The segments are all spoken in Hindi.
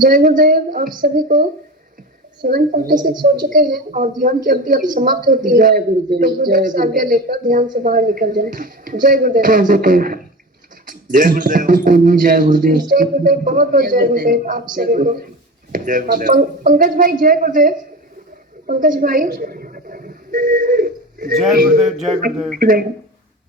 जय गुरुदेव। आप सभी को 7:46 हो चुके हैं और ध्यान की अवधि अब समाप्त होती है। जय गुरुदेव। तो गुरुदेव से आज्ञा लेकर ध्यान से बाहर निकल जाए। जय गुरुदेव। जय गुरुदेव। जय गुरुदेव। जय गुरुदेव। जय गुरुदेव। बहुत बहुत जय गुरुदेव आप सभी को। जय गुरुदेव। पंकज भाई जय गुरुदेव। पंकज भाई जय गुरुदेव। जय गुरुदेव।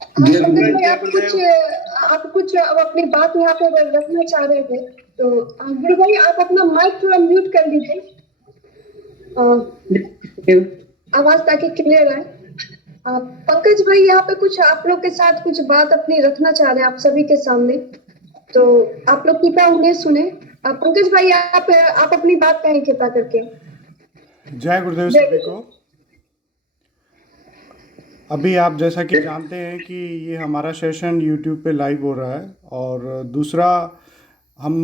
पंकज भाई जय गुरुदेव। आप कुछ अब अपनी बात यहाँ पे रखना चाह रहे थे तो गुरु भाई आप अपना माइक थोड़ा म्यूट कर लीजिए, आवाज ताकि क्लियर आए। पंकज भाई यहाँ पे कुछ आप लोग के साथ कुछ बात अपनी रखना चाह रहे हैं आप सभी के सामने, तो आप लोग कृपया उन्हें सुने। पंकज भाई आप अपनी बात कहें कृपा करके। जय गुरुदेव सभी को। अभी आप जैसा कि जानते हैं कि ये हमारा सेशन YouTube पे लाइव हो रहा है, और दूसरा हम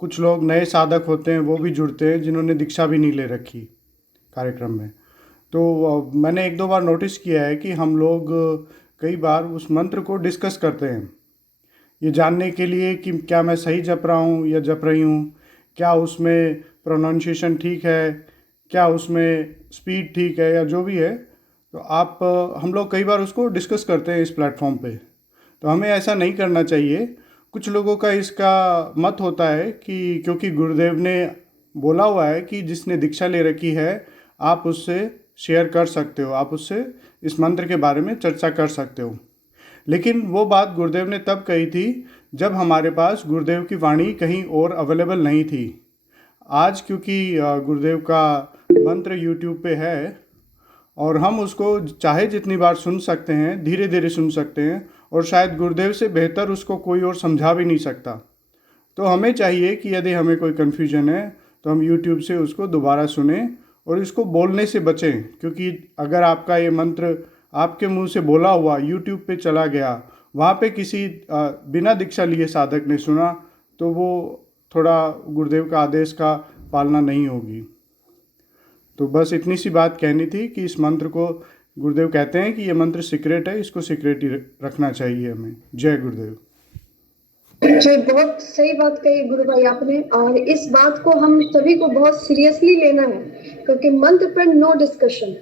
कुछ लोग नए साधक होते हैं वो भी जुड़ते हैं जिन्होंने दीक्षा भी नहीं ले रखी कार्यक्रम में। तो मैंने एक दो बार नोटिस किया है कि हम लोग कई बार उस मंत्र को डिस्कस करते हैं ये जानने के लिए कि क्या मैं सही जप रहा हूँ या जप रही हूँ, क्या उसमें प्रोनाउंसिएशन ठीक है, क्या उसमें स्पीड ठीक है, या जो भी है। तो हम लोग कई बार उसको डिस्कस करते हैं इस प्लेटफॉर्म पे। तो हमें ऐसा नहीं करना चाहिए। कुछ लोगों का इसका मत होता है कि क्योंकि गुरुदेव ने बोला हुआ है कि जिसने दीक्षा ले रखी है आप उससे शेयर कर सकते हो, आप उससे इस मंत्र के बारे में चर्चा कर सकते हो। लेकिन वो बात गुरुदेव ने तब कही थी जब हमारे पास गुरुदेव की वाणी कहीं और अवेलेबल नहीं थी। आज क्योंकि गुरुदेव का मंत्र यूट्यूब पे है और हम उसको चाहे जितनी बार सुन सकते हैं, धीरे धीरे सुन सकते हैं, और शायद गुरुदेव से बेहतर उसको कोई और समझा भी नहीं सकता। तो हमें चाहिए कि यदि हमें कोई कन्फ्यूजन है तो हम यूट्यूब से उसको दोबारा सुने और इसको बोलने से बचें, क्योंकि अगर आपका ये मंत्र आपके मुंह से बोला हुआ यूट्यूब पे चला गया, वहाँ पे किसी बिना दीक्षा लिए साधक ने सुना, तो वो थोड़ा गुरुदेव का आदेश का पालना नहीं होगी। तो बस इतनी सी बात कहनी थी कि इस मंत्र को गुरुदेव कहते हैं कि ये मंत्र सीक्रेट है, इसको सीक्रेट ही रखना चाहिए हमें। जय गुरुदेव। जी बहुत सही बात कही गुरु भाई आपने, और इस बात को हम सभी को बहुत सीरियसली लेना है, क्योंकि मंत्र पर नो डिस्कशन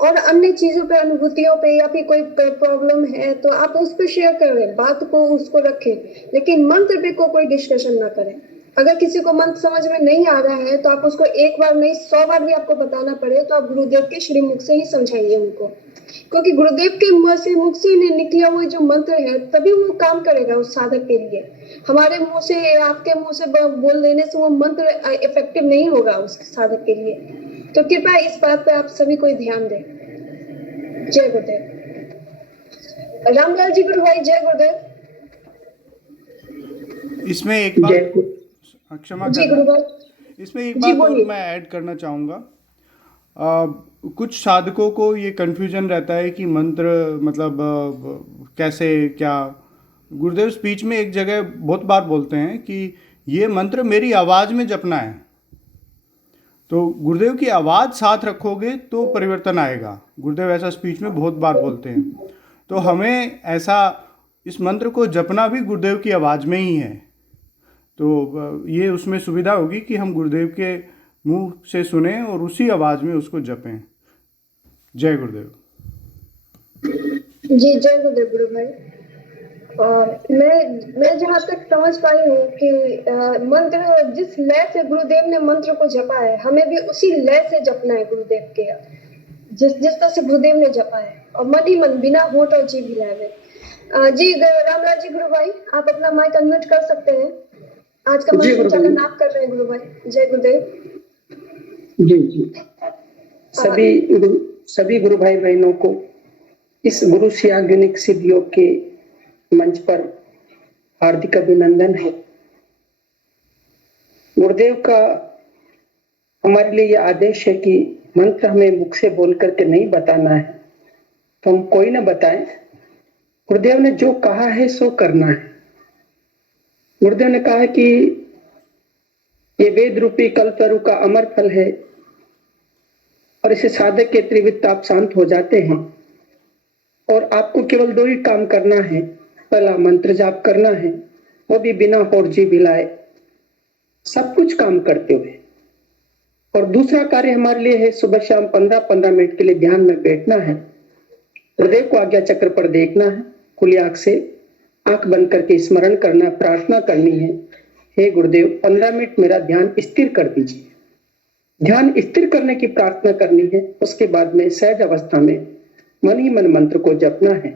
और अन्य चीजों पे, अनुभूतियों पे या फिर कोई प्रॉब्लम है तो आप उस पर शेयर करें, बात को उसको रखें, लेकिन मंत्र पे कोई डिस्कशन ना करें। अगर किसी को मंत्र समझ में नहीं आ रहा है तो आप उसको एक बार नहीं 100 बार भी आपको बताना पड़े तो आप गुरुदेव के श्रीमुख से ही समझाइए उनको, क्योंकि गुरुदेव के मुख से निकला हुआ जो मंत्र है तभी वो काम करेगा उस साधक के लिए। हमारे मुंह से, आपके मुंह से बोल देने से वो मंत्र इफेक्टिव नहीं होगा उस साधक के लिए। तो कृपया इस बात पे आप सभी को ध्यान दें। जय गुरुदेव। रामलाल जी गुरु भाई जय गुरुदेव। इसमें एक बात क्षमा करना, इसमें एक बात और मैं ऐड करना चाहूँगा। कुछ साधकों को ये कन्फ्यूजन रहता है कि मंत्र मतलब कैसे क्या। गुरुदेव स्पीच में एक जगह बहुत बार बोलते हैं कि ये मंत्र मेरी आवाज़ में जपना है। तो गुरुदेव की आवाज़ साथ रखोगे तो परिवर्तन आएगा। गुरुदेव ऐसा स्पीच में बहुत बार बोलते हैं। तो हमें ऐसा इस मंत्र को जपना भी गुरुदेव की आवाज़ में ही है। तो ये उसमें सुविधा होगी कि हम गुरुदेव के मुंह से सुने और उसी आवाज़ में उसको जपें। जय गुरुदेव। जी जय गुरुदेव गुरु भाई। मैं जहाँ तक समझ पाई हूँ कि मंत्र जिस लय से गुरुदेव ने मंत्र को जपा है हमें भी उसी लय से जपना है गुरुदेव के, जिस तरह से गुरुदेव ने जपा है, और मन ही मन बिना होठ और जीभ हिलाए। जी रामलाल जी गुरु भाई आप अपना माइक अनम्यूट कर सकते हैं। आज का मंत्र उच्चारण आप कर रहे हैं गुरु भाई। जय गुरुदेव। जी सभी गुरु भाई बहनों को इस गुरु श्यागुनिक सिद्ध योग के मंच पर हार्दिक अभिनंदन है। गुरुदेव का हमारे लिए यह आदेश है कि मंत्र हमें मुख से बोल करके नहीं बताना है, तो हम कोई ना बताएं। गुरुदेव ने जो कहा है सो करना है। गुरुदेव ने कहा है कि ये वेद रूपी कल्पतरु का अमर फल है और इसे साधक के त्रिविध ताप शांत हो जाते हैं, और आपको केवल 2 ही काम करना है। पहला मंत्र जाप करना है, वो भी बिना होठ जीभ हिलाए, सब कुछ काम करते हुए। और दूसरा कार्य हमारे लिए है सुबह शाम 15-15 मिनट के लिए ध्यान में बैठना है, हृदय को आज्ञा चक्र पर देखना है, खुली आंख से आंख बंद करके स्मरण करना, प्रार्थना करनी है, हे गुरुदेव 15 मिनट मेरा ध्यान स्थिर कर दीजिए। ध्यान स्थिर करने की प्रार्थना करनी है। उसके बाद में सहज अवस्था में मन ही मन मंत्र को जपना है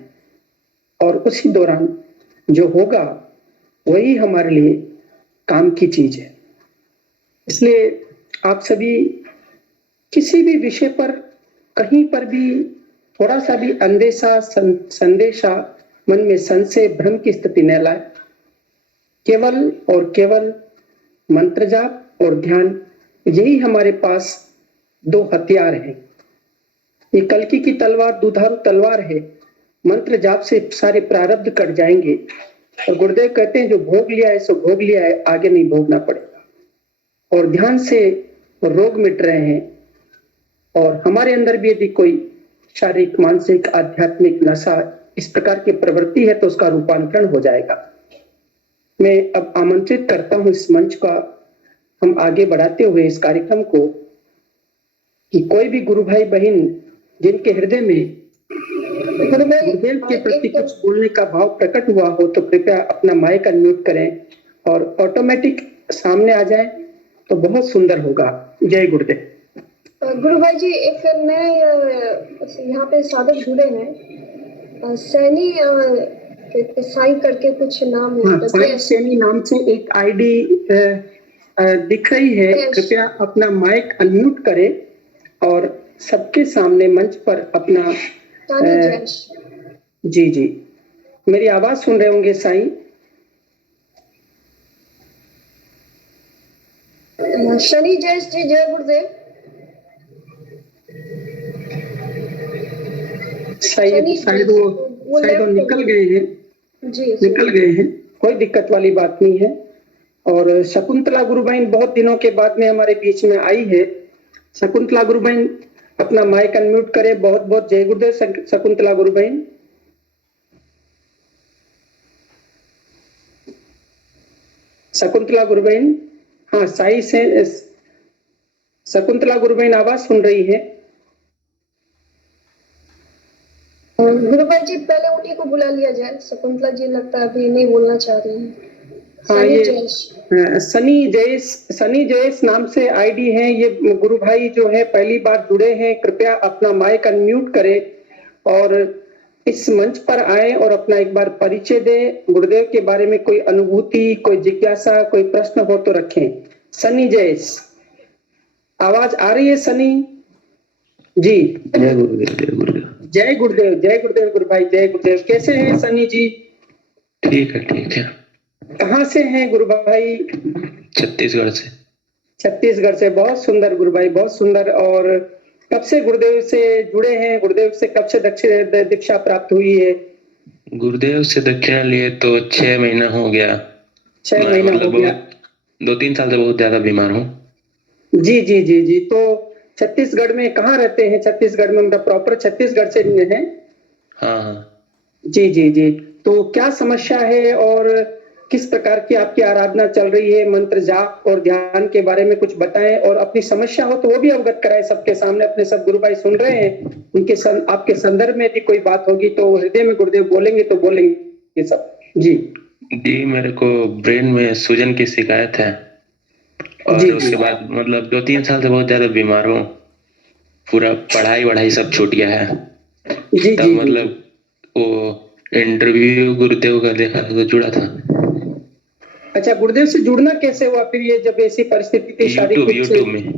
और उसी दौरान जो होगा वही हमारे लिए काम की चीज है। इसलिए आप सभी किसी भी विषय पर कहीं पर भी थोड़ा सा भी अंदेशा संदेशा मन में संशय भ्रम की स्थिति न लाए। केवल और केवल मंत्र जाप और ध्यान, यही हमारे पास दो हथियार हैं। ये कल्कि की तलवार दुधारू तलवार है। मंत्र जाप से सारे प्रारब्ध कट जाएंगे और गुरुदेव कहते हैं जो भोग लिया है सो भोग लिया है, आगे नहीं भोगना पड़ेगा। और ध्यान से रोग मिट रहे हैं और हमारे अंदर भी यदि कोई शारीरिक मानसिक आध्यात्मिक नशा इस प्रकार की प्रवृत्ति है तो उसका रूपांतरण हो जाएगा। मैं अब आमंत्रित करता हूं इस मंच का हम आगे बढ़ाते हुए इस कार्यक्रम को कि कोई भी गुरु भाई बहन जिनके हृदय में गुरुदेव के प्रति कुछ बोलने का भाव प्रकट हुआ हो तो कृपया अपना माइक अनम्यूट करें और ऑटोमेटिक सामने आ जाए तो बहुत सुंदर होगा। जय गुरुदेव। गुरु भाई जी, एक नए यहाँ पे साधक जुड़े हैं, सैनी साई करके कुछ नाम है। हाँ, साई सैनी नाम से एक आईडी दिख रही है। कृपया अपना माइक अनम्यूट करें और सबके सामने मंच पर अपना जी जी मेरी आवाज सुन रहे होंगे साईं। शनि जयेश जी, जय गुरुदेव। शायद वो निकल गए हैं। जी निकल गए हैं, कोई दिक्कत वाली बात नहीं है। और शकुंतला गुरु बहन बहुत दिनों के बाद में हमारे बीच में आई है। शकुंतला गुरु बहन अपना माइक अनम्यूट करें। बहुत बहुत जय गुरुदेव शकुंतला गुरु बहन। शकुंतला गुरु बहन, हाँ साई से शकुंतला गुरु बहन आवाज सुन रही है। गुरु भाई जी, पहले उन्हीं को बुला लिया जाए। शकुंतला जी लगता है अभी नहीं बोलना चाह रही हैं। हाँ, ये सनी जयेश नाम से आईडी है। ये गुरु भाई जो है पहली बार जुड़े हैं। कृपया अपना माइक अनम्यूट करें और इस मंच पर आए और अपना एक बार परिचय दें। गुरुदेव के बारे में कोई अनुभूति, कोई जिज्ञासा, कोई प्रश्न हो तो रखें। सनी जयेश, आवाज आ रही है सनी जी? जय गुरुदेव, जय गुरुदेव। जय गुरुदेव, जय गुरुदेव गुरु भाई, जय गुरुदेव। कैसे हैं सनी जी? ठीक है, ठीक है। कहाँ से हैं गुरु भाई? छत्तीसगढ़ से। छत्तीसगढ़ से, बहुत सुंदर गुरु भाई, बहुत सुंदर। और कब से गुरुदेव से जुड़े हैं? गुरुदेव से कब से दीक्षा प्राप्त हुई है? गुरुदेव से दक्षिणा लिए तो 6 महीना हो गया। 6 महीना हो गया। 2-3 साल से बहुत ज्यादा बीमार हूँ। जी जी जी जी। तो छत्तीसगढ़ में कहाँ रहते हैं? छत्तीसगढ़ में मतलब प्रॉपर छत्तीसगढ़ से हैं? हाँ हाँ जी जी जी। तो क्या समस्या है और किस प्रकार की आपकी आराधना चल रही है? मंत्र जाप और ध्यान के बारे में कुछ बताएं और अपनी समस्या हो तो वो भी अवगत कराएं सबके सामने। अपने सब गुरु भाई सुन रहे हैं, उनके आपके संदर्भ में यदि कोई बात होगी तो हृदय में गुरुदेव बोलेंगे तो बोलेंगे सब। जी जी, मेरे को ब्रेन में सूजन की शिकायत है और जी, उसके बाद मतलब 2-3 साल से बहुत ज्यादा बीमार हूँ। पूरा पढ़ाई सब छूट गया है। जी तब जी, मतलब वो इंटरव्यू गुरुदेव का देखा था तो जुड़ा था। अच्छा, गुरुदेव से जुड़ना कैसे हुआ फिर? ये जब ऐसी परिस्थिति थी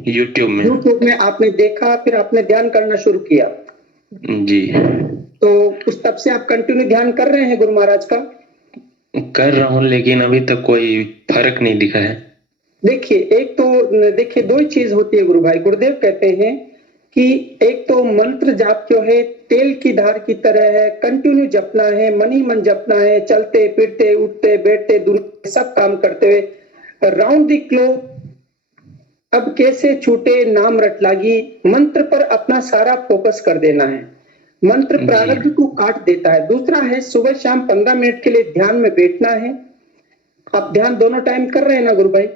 यूट्यूब में आपने देखा, फिर आपने ध्यान करना शुरू किया? जी। तो उस तब से आप कंटिन्यू ध्यान कर रहे हैं गुरु महाराज का? कर रहा हूँ लेकिन अभी तक कोई फर्क नहीं दिखा है। देखिए दो ही चीज होती है गुरु भाई। गुरुदेव कहते हैं कि एक तो मंत्र जाप जो है तेल की धार की तरह है, कंटिन्यू जपना है, मन ही मन जपना है, चलते फिरते उठते बैठते दुनिया सब काम करते हुए राउंड द क्लॉक। अब कैसे छूटे नाम रट लागी, मंत्र पर अपना सारा फोकस कर देना है। मंत्र प्रारब्ध को काट देता है। दूसरा है सुबह शाम 15 मिनट के लिए ध्यान में बैठना है। आप ध्यान दोनों टाइम कर रहे हैं ना गुरु भाई?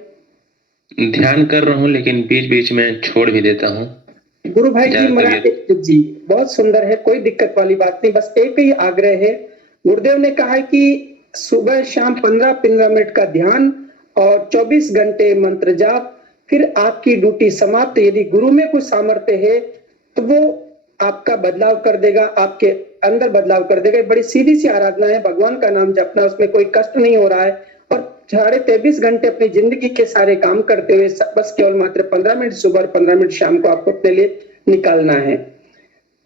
ध्यान कर रहा हूँ लेकिन बीच बीच में छोड़ भी देता हूँ। गुरु भाई जी ज्यादा महाराज तबीयत जी बहुत सुंदर है, कोई दिक्कत वाली बात नहीं, बस एक ही आग्रह है। गुरुदेव ने कहा है कि सुबह शाम 15-15 मिनट का ध्यान और 24 घंटे मंत्र जाप, फिर आपकी ड्यूटी समाप्त। यदि गुरु में कुछ सामर्थ्य है तो वो आपका बदलाव कर देगा, आपके अंदर बदलाव कर देगा। बड़ी सीधी सी आराधना है, भगवान का नाम जपना, उसमें कोई कष्ट नहीं हो रहा है। और 23.5 घंटे अपनी जिंदगी के सारे काम करते हुए बस केवल मात्र 15 मिनट सुबह और 15 मिनट शाम को आपको अपने लिए निकालना है।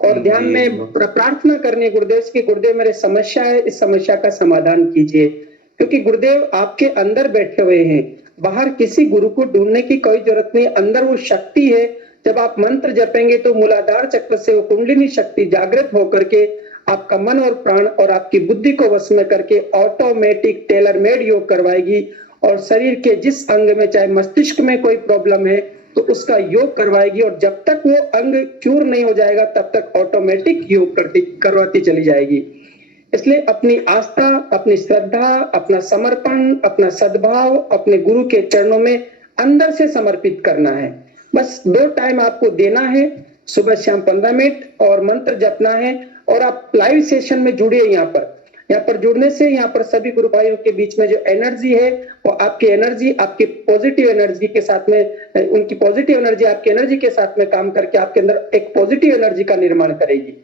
और ध्यान में प्रार्थना करनी है गुरुदेव की, गुरुदेव मेरे समस्या है, इस समस्या का समाधान कीजिए। क्योंकि गुरुदेव आपके अंदर बैठे हुए हैं, बाहर किसी गुरु को ढूंढने की कोई जरूरत नहीं, अंदर वो शक्ति है। जब आप मंत्र जपेंगे तो मूलाधार चक्र से वो कुंडलिनी शक्ति जागृत होकर के आपका मन और प्राण और आपकी बुद्धि को वश में करके ऑटोमेटिक टेलर मेड योग करवाएगी। और शरीर के जिस अंग में, चाहे मस्तिष्क में कोई प्रॉब्लम है तो उसका योग करवाएगी। और जब तक वो अंग क्यूर नहीं हो जाएगा तब तक ऑटोमेटिक योग करवाती चली जाएगी। इसलिए अपनी आस्था, अपनी श्रद्धा, अपना समर्पण, अपना सद्भाव अपने गुरु के चरणों में अंदर से समर्पित करना है। बस 2 टाइम आपको देना है, सुबह शाम 15 मिनट, और मंत्र जपना है। और आप लाइव सेशन में जुड़िए। यहाँ पर जुड़ने से यहाँ पर सभी गुरु भाइयों के बीच में जो एनर्जी है वो आपकी एनर्जी, आपकी पॉजिटिव एनर्जी के साथ में, उनकी पॉजिटिव एनर्जी आपकी एनर्जी के साथ में काम करके आपके अंदर एक पॉजिटिव एनर्जी का निर्माण करेगी।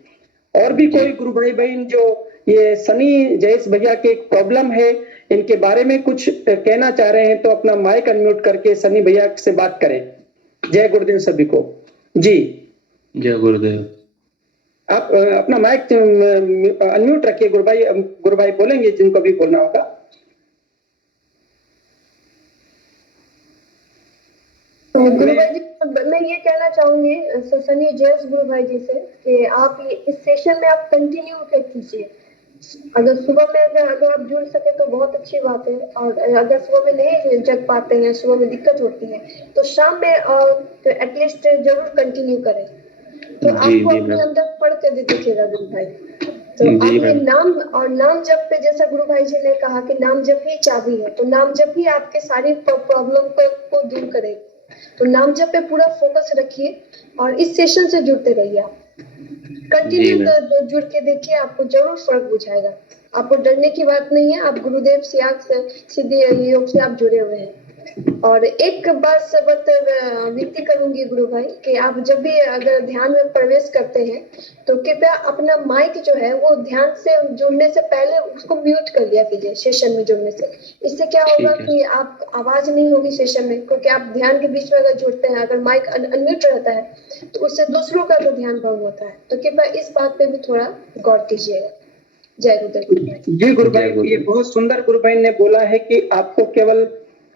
और भी कोई गुरु भाई बहन जो ये सनी जयेश भैया के एक प्रॉब्लम है, इनके बारे में कुछ कहना चाह रहे हैं तो अपना माइक अनम्यूट करके सनी भैया से बात करें। जय गुरुदेव सभी को जी। जय गुरुदेव। आप अपना माइक अनम्यूट रखिए गुरु भाई बोलेंगे जिनको भी बोलना होगा। गुरु भाई जी, मैं ये कहना चाहूंगी सनी जयेश गुरु भाई जी से कि आप इस सेशन में आप कंटिन्यू कीजिए। अगर सुबह में अगर आप जुड़ सके तो बहुत अच्छी बात है, और अगर सुबह में नहीं जग पाते हैं, सुबह में दिक्कत होती है, तो शाम में एटलीस्ट जरूर कंटिन्यू करें। तो आपको अपने अंदर पढ़ के दे दिखेगा गुरु भाई। तो आप ये नाम और नाम जप पे, जैसा गुरु भाई जी ने कहा कि नाम जप ही चाबी है, तो नाम जप ही आपके सारी प्रॉब्लम को दूर करेगी। तो नाम जप पे पूरा फोकस रखिए और इस सेशन से जुड़ते रहिए। आप कंटिन्यू जुड़ के देखिए, आपको जरूर फर्क बुझाएगा। आपको डरने की बात नहीं है, आप गुरुदेव सिद्धि योग से आप जुड़े हुए हैं। और एक बात विनती करूंगी गुरु भाई कि आप जब भी अगर ध्यान में प्रवेश करते हैं तो कृपया अपना माइक जो है वो ध्यान से जुड़ने से पहले उसको म्यूट कर लिया कीजिए सेशन में जुड़ने से। इससे क्या होगा कि आप आवाज नहीं होगी सेशन में, क्योंकि आप ध्यान के बीच में अगर जुड़ते हैं, अगर माइक अनम्यूट रहता है तो उससे दूसरों का जो ध्यान भंग होता है। तो कृपया इस बात पे भी थोड़ा गौर कीजिएगा। जय गुरुदेव जी गुरु भाई, ये बहुत सुंदर गुरु भाई ने बोला है कि आपको केवल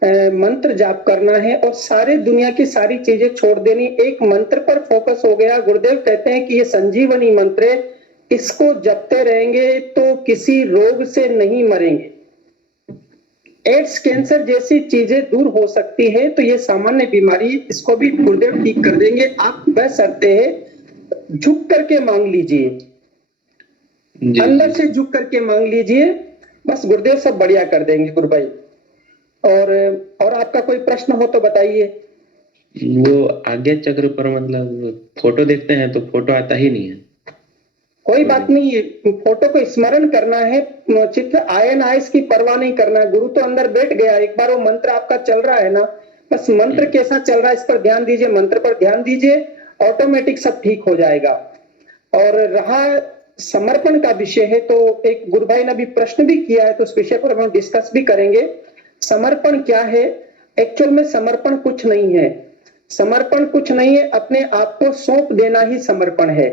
मंत्र जाप करना है और सारे दुनिया की सारी चीजें छोड़ देनी, एक मंत्र पर फोकस हो गया। गुरुदेव कहते हैं कि ये संजीवनी मंत्र है, इसको जपते रहेंगे तो किसी रोग से नहीं मरेंगे। एड्स, कैंसर जैसी चीजें दूर हो सकती है, तो ये सामान्य बीमारी, इसको भी गुरुदेव ठीक कर देंगे। आप बस सकते हैं, झुक करके मांग लीजिए, अंदर से झुक करके मांग लीजिए, बस गुरुदेव सब बढ़िया कर देंगे गुरु भाई। और आपका कोई प्रश्न हो तो बताइए। वो आज्ञा चक्र पर मतलब फोटो देखते हैं तो फोटो आता ही नहीं है। कोई बात नहीं है, फोटो को स्मरण करना है, चित्र आयन आयस की परवाह नहीं करना है। गुरु तो अंदर बैठ गया, एक बार वो मंत्र आपका चल रहा है ना, बस मंत्र कैसा चल रहा है इस पर ध्यान दीजिए, मंत्र पर ध्यान दीजिए, ऑटोमेटिक सब ठीक हो जाएगा। और रहा समर्पण का विषय है, तो एक गुरु भाई ने अभी प्रश्न भी किया है, तो उस विषय पर हम डिस्कस भी करेंगे। समर्पण क्या है? एक्चुअल में समर्पण कुछ नहीं है, समर्पण कुछ नहीं है, अपने आप को सौंप देना ही समर्पण है।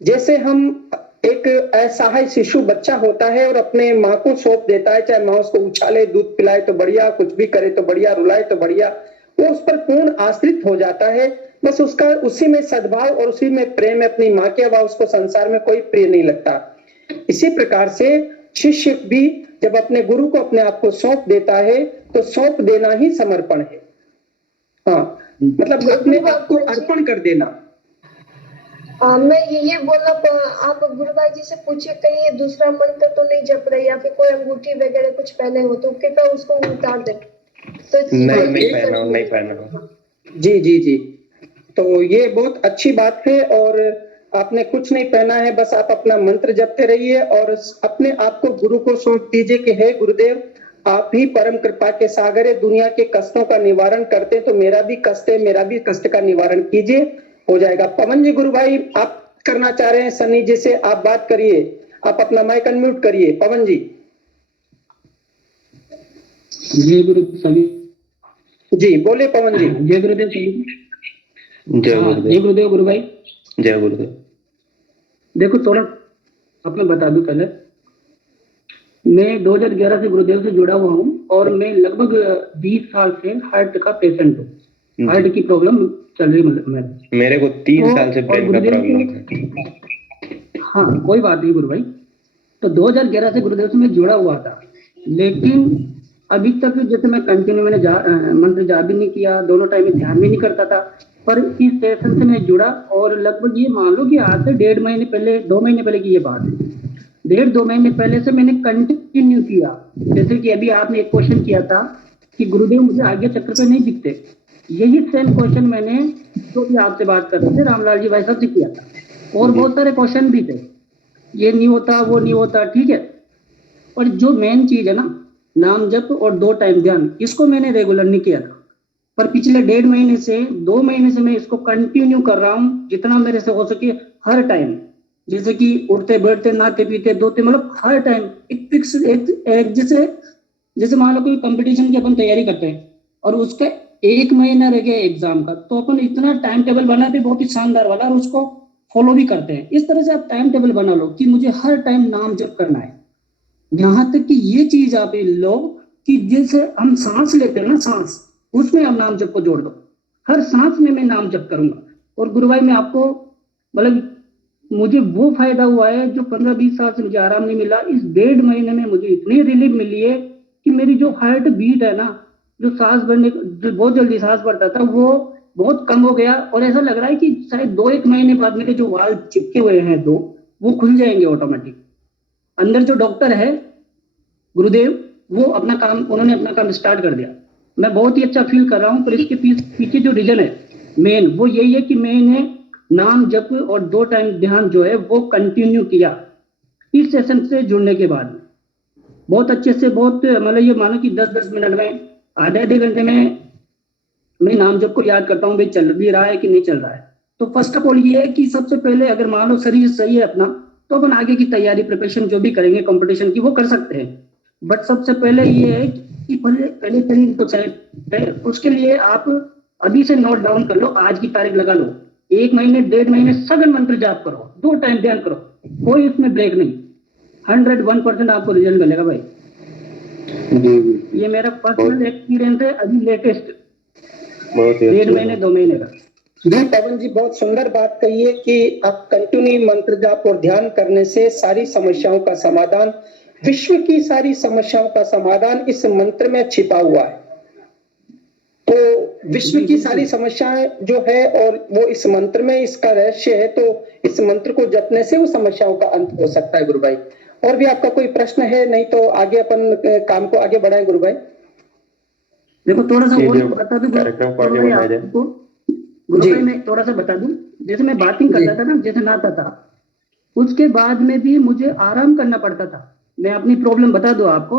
जैसे हम एक असहाय शिशु बच्चा होता है और अपने माँ को सौंप देता है, चाहे माँ उसको उछाले, दूध पिलाए तो बढ़िया, कुछ भी करे तो बढ़िया, रुलाए तो बढ़िया, वो उस पर पूर्ण आश्रित हो जाता है। बस उसका उसी में सद्भाव और उसी में प्रेम है अपनी माँ के अलावा, उसको संसार में कोई प्रिय नहीं लगता। इसी प्रकार से शिष्य भी जब अपने गुरु को अपने आप को सौंप देता है तो सौंप देना ही समर्पण है। हाँ, मतलब अपने आप को अर्पण कर देना। मैं ये बोलना, आप गुरु भाई जी से पूछिए कहीं दूसरा मंत्र तो नहीं जप रहे, या फिर कोई अंगूठी वगैरह कुछ पहने हो तो कृपया उसको उतार दें। So it's नहीं very नहीं पहना हूँ, difficult. नहीं पहना हूँ। जी जी जी, तो ये बहुत अच्छी बात है। और आपने कुछ नहीं पहना है, बस आप अपना मंत्र जपते रहिए और अपने आप को गुरु को सौंप दीजिए कि हे गुरुदेव, आप ही परम कृपा के सागर है, दुनिया के कष्टों का निवारण करते हैं, तो मेरा भी कष्ट है, मेरा भी कष्ट का निवारण कीजिए, हो जाएगा। पवन जी, गुरु भाई आप करना चाह रहे हैं सन्नी जी से, आप बात करिए, आप अपना माइक अनम्यूट करिए। पवन जी। जय गुरु सभी। जी बोले पवन जी। जय गुरुदेव सभी। जय हाँ, गुरुदेव। जय गुरुदेव गुरु भाई। जय गुरुदेव। देखो थोड़ा आपने बता दूं, पहले मैं 2011 से गुरुदेव से जुड़ा हुआ हूँ और मैं लगभग 20 साल से हार्ट का पेशेंट हूँ। हार्ट की प्रॉब्लम चल रही मतलब मेरे को 3 साल से और ब्रेन का गुरुदेव प्रॉब्लम से है। हाँ कोई बात नहीं गुरु भाई। तो 2011 से गुरुदेव से मैं जुड़ा हुआ था, लेकिन अभी तक जैसे मैं कंटिन्यू मैंने मंत्र जाप भी नहीं किया, दोनों टाइम में ध्यान भी नहीं करता था। पर इस सेशन से मैं जुड़ा और लगभग ये मान लो कि आज से 1.5 महीने पहले 2 महीने पहले की ये बात है। 1.5-2 महीने पहले से मैंने कंटिन्यू किया। जैसे कि अभी आपने एक क्वेश्चन किया था कि गुरुदेव मुझे आज्ञा चक्र पे नहीं दिखते, यही सेम क्वेश्चन मैंने जो भी आपसे बात कर रहे थे रामलाल जी भाई साहब से किया था और बहुत सारे क्वेश्चन भी थे, ये नहीं होता वो नहीं होता, ठीक है। और जो मेन चीज है ना, नाम जप और 2 टाइम ध्यान, इसको मैंने रेगुलर नहीं किया था, पर पिछले 1.5 महीने से 2 महीने से मैं इसको कंटिन्यू कर रहा हूँ जितना मेरे से हो सके हर टाइम। जैसे कि उठते बैठते नहाते पीते धोते मतलब हर टाइम एक फिक्स एक जैसे जैसे मान लो कोई कंपटीशन की अपन तैयारी करते हैं और उसका 1 महीना रह गया एग्जाम का, तो अपन इतना टाइम टेबल बनाते बहुत ही शानदार वाला और उसको फॉलो भी करते हैं। इस तरह से आप टाइम टेबल बना लो कि मुझे हर टाइम नाम जप करना है। यहाँ तक कि ये चीज आप लो कि जैसे हम सांस लेते हैं ना, सांस, उसमें आप नाम जप को जोड़ दो, हर सांस में मैं नाम जप करूंगा। और गुरु भाई मैं आपको मतलब मुझे वो फायदा हुआ है जो 15-20 साल से मुझे आराम नहीं मिला, इस 1.5 महीने में मुझे इतनी रिलीफ मिली है कि मेरी जो हार्ट बीट है ना, जो सांस भरने जो बहुत जल्दी सांस भरता था वो बहुत कम हो गया और ऐसा लग रहा है कि शायद 2-1 महीने बाद मेरे जो वाल्व चिपके हुए हैं दो, वो खुल जाएंगे ऑटोमेटिक। अंदर जो डॉक्टर है गुरुदेव, वो अपना काम उन्होंने अपना काम स्टार्ट कर दिया। मैं बहुत ही अच्छा फील कर रहा हूँ, पर इसके पीछे जो रीजन है मेन वो यही है कि मैंने नाम जप और 2 टाइम ध्यान जो है वो कंटिन्यू किया इस सेशन से जुड़ने के बाद। बहुत अच्छे से, बहुत मतलब ये मानो कि 10-10 मिनट में, आधे घंटे में मैं नाम जप को याद करता हूँ भाई चल भी रहा है कि नहीं चल रहा है। तो फर्स्ट ऑफ ऑल ये है कि सबसे पहले अगर मान लो शरीर सही है अपना, तो अपन आगे की तैयारी प्रिपरेशन जो भी करेंगे कंपटीशन की वो कर सकते हैं। बट सबसे पहले ये है कि पहले शरीर तो सही, उसके लिए आप अभी से नोट डाउन कर लो, आज की तारीख लगा लो, 1 महीने 1.5 महीने सघन मंत्र जाप करो, 2 टाइम ध्यान करो, कोई इसमें ब्रेक नहीं, 101% आपको रिजल्ट मिलेगा भाई। ये मेरा पर्सनल एक्सपीरियंस है अभी लेटेस्ट, 1.5 महीने 2 महीने का। जी पवन जी, बहुत सुंदर बात कही है कि आप कंटिन्यू मंत्र जाप और ध्यान करने से सारी समस्याओं का समाधान, विश्व की सारी समस्याओं का समाधान इस मंत्र में छिपा हुआ है। तो विश्व की सारी समस्याएं जो है और वो इस मंत्र में इसका रहस्य है, तो इस मंत्र को जपने से वो समस्याओं का अंत हो सकता है। गुरु भाई, और भी आपका कोई प्रश्न है? नहीं तो आगे अपन काम को आगे बढ़ाएं। गुरु भाई देखो थोड़ा सा और बता दूं गुरु भाई, मैं थोड़ा सा बता दूं, जैसे मैं बातिंग करता था ना, जैसे नहाता था, उसके बाद में भी मुझे आराम करना पड़ता था। मैं अपनी प्रॉब्लम बता दूं आपको,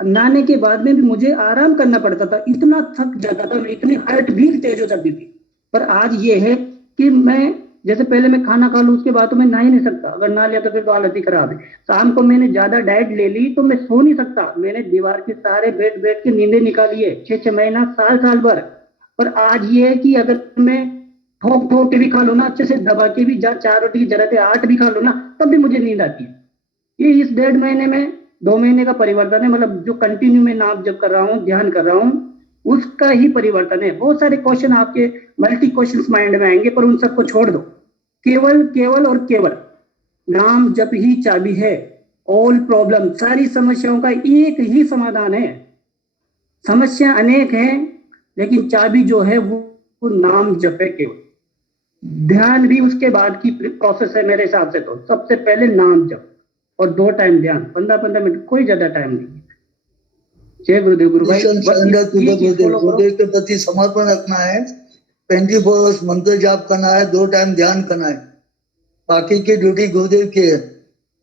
नहाने के बाद में भी मुझे आराम करना पड़ता था, इतना थक जाता था, इतनी हार्ट बीट तेज हो जाती थी। पर आज ये है कि मैं जैसे पहले मैं खाना खा लूं उसके बाद तो मैं नहा ही नहीं सकता, अगर नहा लिया तो फिर तो हालत ही खराब है। शाम को मैंने ज्यादा डाइट ले ली तो मैं सो नहीं सकता, मैंने दीवार के सारे बैठ बैठ के नींदें निकाली है, 6-6 महीना, साल भर। पर आज ये है कि अगर मैं ठोक ठोक के भी खा लो ना, अच्छे से दबा के भी, 4 रोटी की जरूरत है 8 भी खा लो ना, तब भी मुझे नींद आती है। ये इस 1.5 महीने में 2 महीने का परिवर्तन है, मतलब जो कंटिन्यू में नाम जप कर रहा हूँ, ध्यान कर रहा हूँ, उसका ही परिवर्तन है। बहुत सारे क्वेश्चन आपके मल्टी क्वेश्चन माइंड में आएंगे, पर उन सबको छोड़ दो, केवल और केवल नाम जप ही चाबी है। ऑल प्रॉब्लम, सारी समस्याओं का एक ही समाधान है। समस्या अनेक हैं, लेकिन चाबी जो है वो नाम जप है केवल। ध्यान भी उसके बाद की प्रोसेस है मेरे हिसाब से। तो सबसे पहले नाम जप और 2 टाइम ध्यान, 15-15 मिनट, कोई ज्यादा टाइम नहीं। जय गुरुदेव गुरु भाई। मिशन बस सरेंडर टू ये द चीज गुरुदेव। follow करो। गुरुदेव के प्रति समर्पण रखना है, 24 आवर्स मंत्र जाप करना है, 2 टाइम ध्यान करना है। बाकी की ड्यूटी गुरुदेव की है।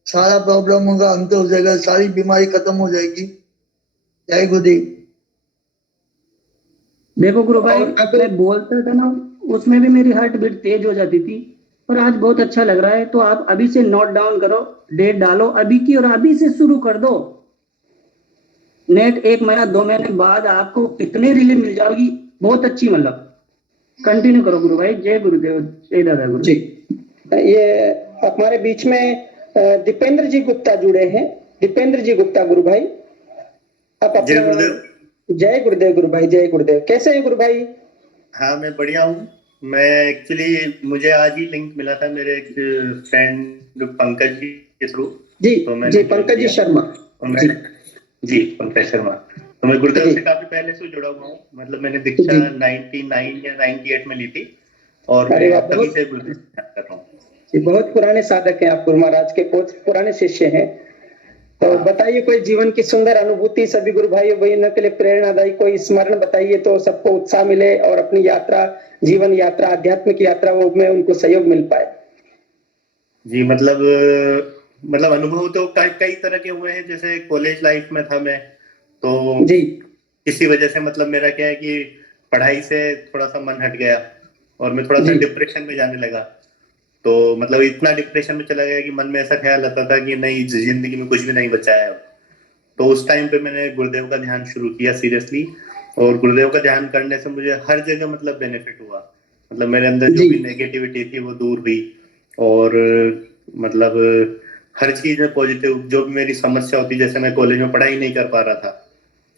सारा प्रॉब्लम होगा, अंत हो जाएगा, सारी बीमारी खत्म हो जाएगी। जय गुरुदेव। देखो गुरु भाई, और अब- मैं बोलता था ना, उसमें भी मेरी हार्ट बीट तेज हो जाती थी, पर आज बहुत अच्छा लग रहा है। तो आप अभी से नोट डाउन करो, डेट डालो अभी की, और अभी से शुरू कर दो। नेट 1 महीना 2 महीने बाद आपको इतनी रिलीफ मिल जाएगी, बहुत अच्छी। मतलब कंटिन्यू करो गुरु भाई। जय गुरुदेव, जय दादा गुरु। जी, ये हमारे बीच में दीपेंद्र जी गुप्ता जुड़े हैं। दीपेंद्र जी गुप्ता गुरु भाई, आप जय अपना। गुरुदेव। जय गुरुदेव गुरु भाई, जय गुरुदेव। कैसे हैं गुरु भाई? हाँ, मैं बढ़िया हूँ। मैं एक्चुअली मुझे आज ही लिंक मिला था मेरे एक फ्रेंड पंकज जी के थ्रू। जी तो मैंने जी, join पंकज जी किया। शर्मा। तो मैं जी पंकज शर्मा। तो मैं गुरुदेव जी। से काफी पहले से जुड़ा हुआ हूँ। मतलब मैंने दीक्षा जी। 99 या 98 में ली थी, और अरे मैं वाह, तभी बहुत से गुरुदेव से ध्यान कर रहा हूँ। जी, बहुत पुराने साधक हैं आप, गुरु महाराज के बहुत पुराने शिष्य हैं। तो हाँ। बताइए कोई जीवन की सुंदर अनुभूति सभी गुरु भाइयों बहनों के लिए प्रेरणादायी कोई स्मरण बताइए, तो सबको उत्साह मिले और अपनी यात्रा, जीवन यात्रा, आध्यात्मिक यात्रा वो में उनको सहयोग मिल पाए। जी, मतलब अनुभव तो कई तरह के हुए हैं। जैसे कॉलेज लाइफ में था मैं, तो जी इसी वजह से मतलब मेरा क्या है कि पढ़ाई से थोड़ा सा मन हट गया, और मैं थोड़ा सा जी। डिप्रेशन में जाने लगा। तो मतलब इतना डिप्रेशन में चला गया कि मन में ऐसा ख्याल आता था कि नहीं, जिंदगी में कुछ भी नहीं बचा है अब। तो उस टाइम पे मैंने गुरुदेव का ध्यान शुरू किया सीरियसली, और गुरुदेव का ध्यान करने से मुझे हर जगह मतलब बेनिफिट हुआ। मतलब मेरे अंदर जो जी। भी नेगेटिविटी थी वो दूर हुई, और मतलब हर चीज में पॉजिटिव, जो भी मेरी समस्या होती, जैसे मैं कॉलेज में पढ़ाई नहीं कर पा रहा था,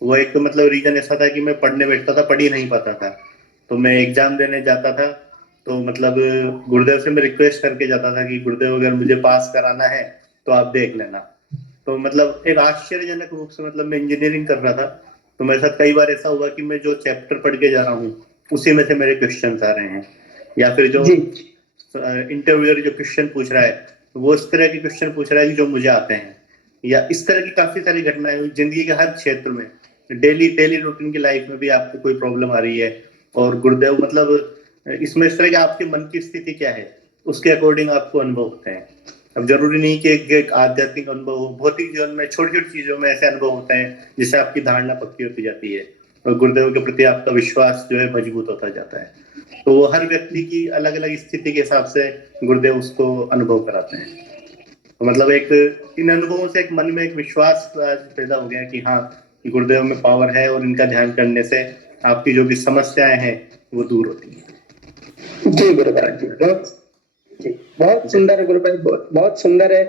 वो एक मतलब रीजन ऐसा था कि मैं पढ़ने बैठता था, पढ़ ही नहीं पाता था। तो मैं एग्जाम देने जाता था, तो मतलब गुरुदेव से मैं रिक्वेस्ट करके जाता था कि गुरुदेव अगर मुझे पास कराना है तो आप देख लेना। तो मतलब एक आश्चर्यजनक रूप से, मतलब मैं इंजीनियरिंग कर रहा था, तो मेरे साथ कई बार ऐसा हुआ कि मैं जो चैप्टर पढ़ के जा रहा हूँ उसी में से मेरे क्वेश्चन आ रहे हैं, या फिर जो जी इंटरव्यूअर जो क्वेश्चन पूछ रहा है वो इस तरह के क्वेश्चन पूछ रहा है कि जो मुझे आते हैं। या इस तरह की काफी सारी घटनाएं हुई जिंदगी के हर क्षेत्र में। डेली रूटीन की लाइफ में भी आपको कोई प्रॉब्लम आ रही है, और गुरुदेव मतलब इसमें इस तरह की आपके मन की स्थिति क्या है उसके अकॉर्डिंग आपको अनुभव होते हैं। अब जरूरी नहीं कि एक आध्यात्मिक अनुभव हो, भौतिक जीवन में छोटी छोटी चीजों में ऐसे अनुभव होते हैं जिससे आपकी धारणा पक्की होती जाती है, और गुरुदेव के प्रति आपका विश्वास जो है मजबूत होता जाता है। तो वो हर व्यक्ति की अलग अलग स्थिति के हिसाब से गुरुदेव उसको अनुभव कराते हैं। तो मतलब एक इन अनुभवों से एक मन में एक विश्वास आज पैदा हो गया कि हाँ, कि गुरुदेव में पावर है, और इनका ध्यान करने से आपकी जो भी समस्याएं हैं वो दूर होती हैं। जी गुरु महाराज जी, बहुत सुंदर है गुरु भाई, बहुत सुंदर है।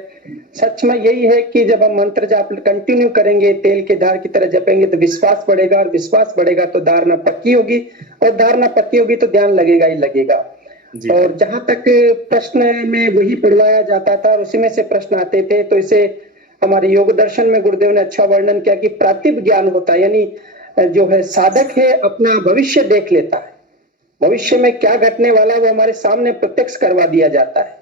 सच में यही है कि जब हम मंत्र जाप कंटिन्यू करेंगे, तेल के धार की तरह जपेंगे, तो विश्वास बढ़ेगा, और विश्वास बढ़ेगा तो धारणा पक्की होगी, और धारणा पक्की होगी तो ध्यान लगेगा ही लगेगा। और जहां तक प्रश्न में वही पढ़वाया जाता था और उसी में से प्रश्न आते थे, तो इसे हमारे योग दर्शन में गुरुदेव ने अच्छा वर्णन किया कि प्रातिभ ज्ञान होता है, यानी जो है साधक है अपना भविष्य देख लेता है, भविष्य में क्या घटने वाला है वो हमारे सामने प्रत्यक्ष करवा दिया जाता है।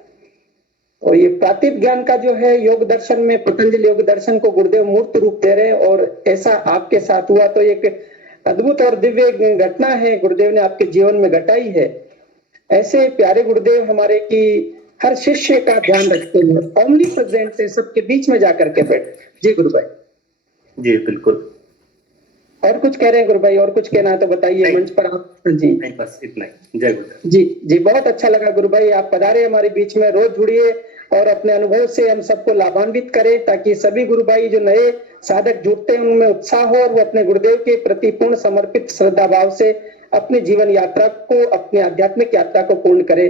और ये प्रातिभ ज्ञान का जो है योग दर्शन में, पतंजलि योग दर्शन को गुरुदेव मूर्त रूप दे रहे हैं, और ऐसा आपके साथ हुआ तो एक अद्भुत और दिव्य घटना है, गुरुदेव ने आपके जीवन में घटाई है। ऐसे प्यारे गुरुदेव हमारे की हर शिष्य का ध्यान रखते हैं, ओमनी प्रेजेंट है, सबके बीच में जाकर के बैठे। जी गुरु भाई। जी बिल्कुल। और कुछ कह रहे हैं गुरु भाई? और कुछ कहना है तो बताइए मंच पर आप। जी नहीं, बस इतना ही। जय गुरुदेव। जी जी, बहुत अच्छा लगा गुरु भाई, आप पधारे हमारे बीच में। रोज जुड़िए और अपने अनुभव से हम सबको लाभान्वित करें, ताकि सभी गुरु भाई जो नए साधक जुड़ते हैं उनमें उत्साह हो, और वो अपने गुरुदेव के प्रति पूर्ण समर्पित श्रद्धा भाव से अपने जीवन यात्रा को, अपने आध्यात्मिक यात्रा को पूर्ण करें।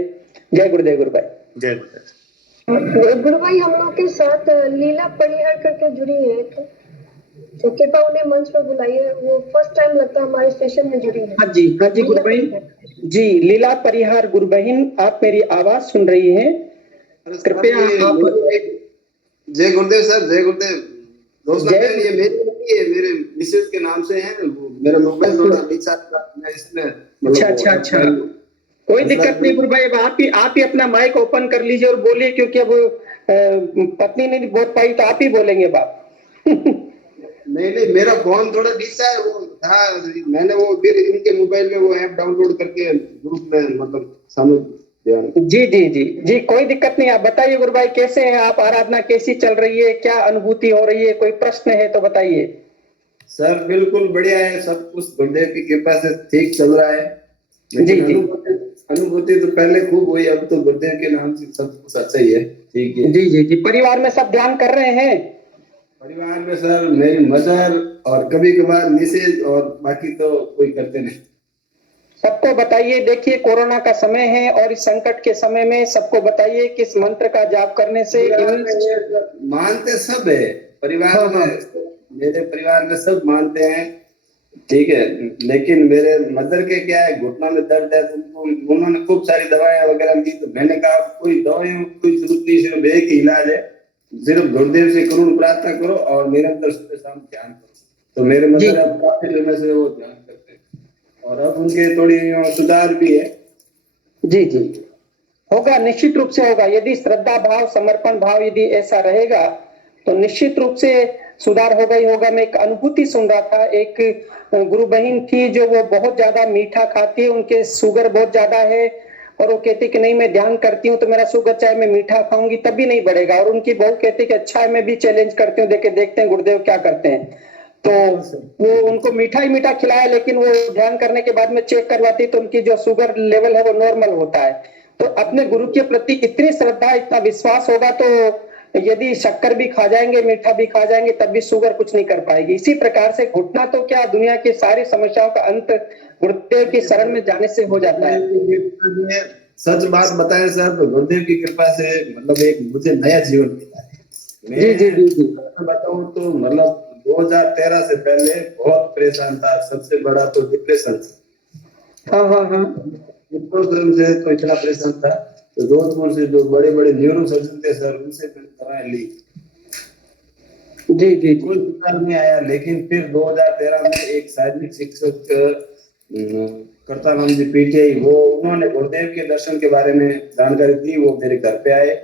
जय गुरुदेव गुरु भाई। जय गुरुदेव। गुरु भाई हम लोग के साथ लीला परिहर करके जुड़ी है, तो कृपा उन्हें मंच पर बुलाइए। वो फर्स्ट टाइम लगता है हमारे सेशन में जुड़ी है। हाँ जी गुरु बहन जी, लीला परिहार गुरु बहन, आप मेरी आवाज सुन रही हैं? कृपया आप। जय गुरुदेव सर, जय गुरुदेव। दोस्त जय ये मेरे मिसेज के नाम से है। मेरा मोबाइल थोड़ा रिचार्ज इसमें। अच्छा, कोई दिक्कत नहीं गुरु भाई, अब आप ही अपना माइक ओपन कर लीजिए और बोलिए, क्योंकि अब पत्नी नहीं बोल पाई तो आप ही बोलेंगे बात। नहीं, मेरा फोन थोड़ा ढीला है, वो था, मैंने वो फिर इनके मोबाइल में वो ऐप डाउनलोड करके ग्रुप में मतलब शामिल किया। जी जी जी जी, कोई दिक्कत नहीं। आप बताइए गुरु भाई, कैसे हैं आप? आराधना कैसी चल रही है? क्या अनुभूति हो रही है? कोई प्रश्न है तो बताइए। सर बिल्कुल बढ़िया है, सब कुछ गुरुदेव की कृपा से ठीक चल रहा है। जी, लेकिन जी। अनुभूति तो पहले खूब हुई, अब तो गुरुदेव के नाम से सब कुछ अच्छा ही है, ठीक है। जी जी जी, परिवार में सब ध्यान कर रहे हैं? परिवार में सर मेरी मदर और कभी कभार मिसेज, और बाकी तो कोई करते नहीं। सबको बताइए, देखिए कोरोना का समय है और इस संकट के समय में सबको बताइए कि इस मंत्र का जाप करने से मानते सब है परिवार हाँ, हाँ। में, मेरे परिवार में सब मानते हैं, ठीक है। लेकिन मेरे मदर के क्या है, घुटना में दर्द है, तो उन्होंने खूब सारी दवाएं वगैरह दी, तो मैंने कहा कोई दवाइयों कोई जरूरत नहीं, सिर्फ एक ही इलाज है, सिर्फ गुरुदेव से करुण प्रार्थना करो और निरंतर सुबह शाम ध्यान करो। तो मेरे मदर अब काफी समय से वो ध्यान करते हैं और अब उनके थोड़ी सुधार भी है। जी जी, होगा, निश्चित रूप से होगा। यदि श्रद्धा भाव, समर्पण भाव यदि ऐसा रहेगा तो निश्चित रूप से सुधार होगा ही होगा। मैं एक अनुभूति सुन रहा था, एक गुरु बहन थी जो वो बहुत ज्यादा मीठा खाती है, उनके शुगर बहुत ज्यादा है और वो कहती कि नहीं मैं ध्यान करती हूँ तो मेरा शुगर चाहे मैं मीठा खाऊंगी तब भी नहीं बढ़ेगा। और उनकी बहू कहती कि अच्छा है, मैं भी चैलेंज करती हूँ, देखते हैं गुरुदेव क्या करते हैं। तो वो उनको मीठा ही मीठा खिलाया, लेकिन वो ध्यान करने के बाद में चेक करवाती तो उनकी जो शुगर लेवल है वो नॉर्मल होता है। तो अपने गुरु के प्रति इतनी श्रद्धा, इतना विश्वास होगा तो यदि शक्कर भी खा जाएंगे, मीठा भी खा जाएंगे, तब भी शुगर कुछ नहीं कर पाएगी। इसी प्रकार से घुटना तो क्या, दुनिया की सारी समस्याओं का अंत गुरुदेव की शरण में जाने से हो जाता है। सच बात बताएं सर, तो गुरुदेव की कृपा से मतलब एक मुझे नया जीवन मिला है। जी जी जी जी, मैं बताऊं तो मतलब 2013 से पहले बहुत परेशान था, सबसे बड़ा तो डिप्रेशन। हाँ हाँ हाँ, डिप्रेशन से तो इतना परेशान था, तो जोधपुर से जो बड़े बड़े न्यूरो सर्जन थे सर, उनसे मैंने दवाएं ली, जी जी कोई सुधार नहीं आया। लेकिन फिर 2013 में एक शारीरिक शिक्षक करताराम जी पीटीआई, वो उन्होंने गुरुदेव के दर्शन के बारे में जानकारी दी, वो मेरे घर पे आए।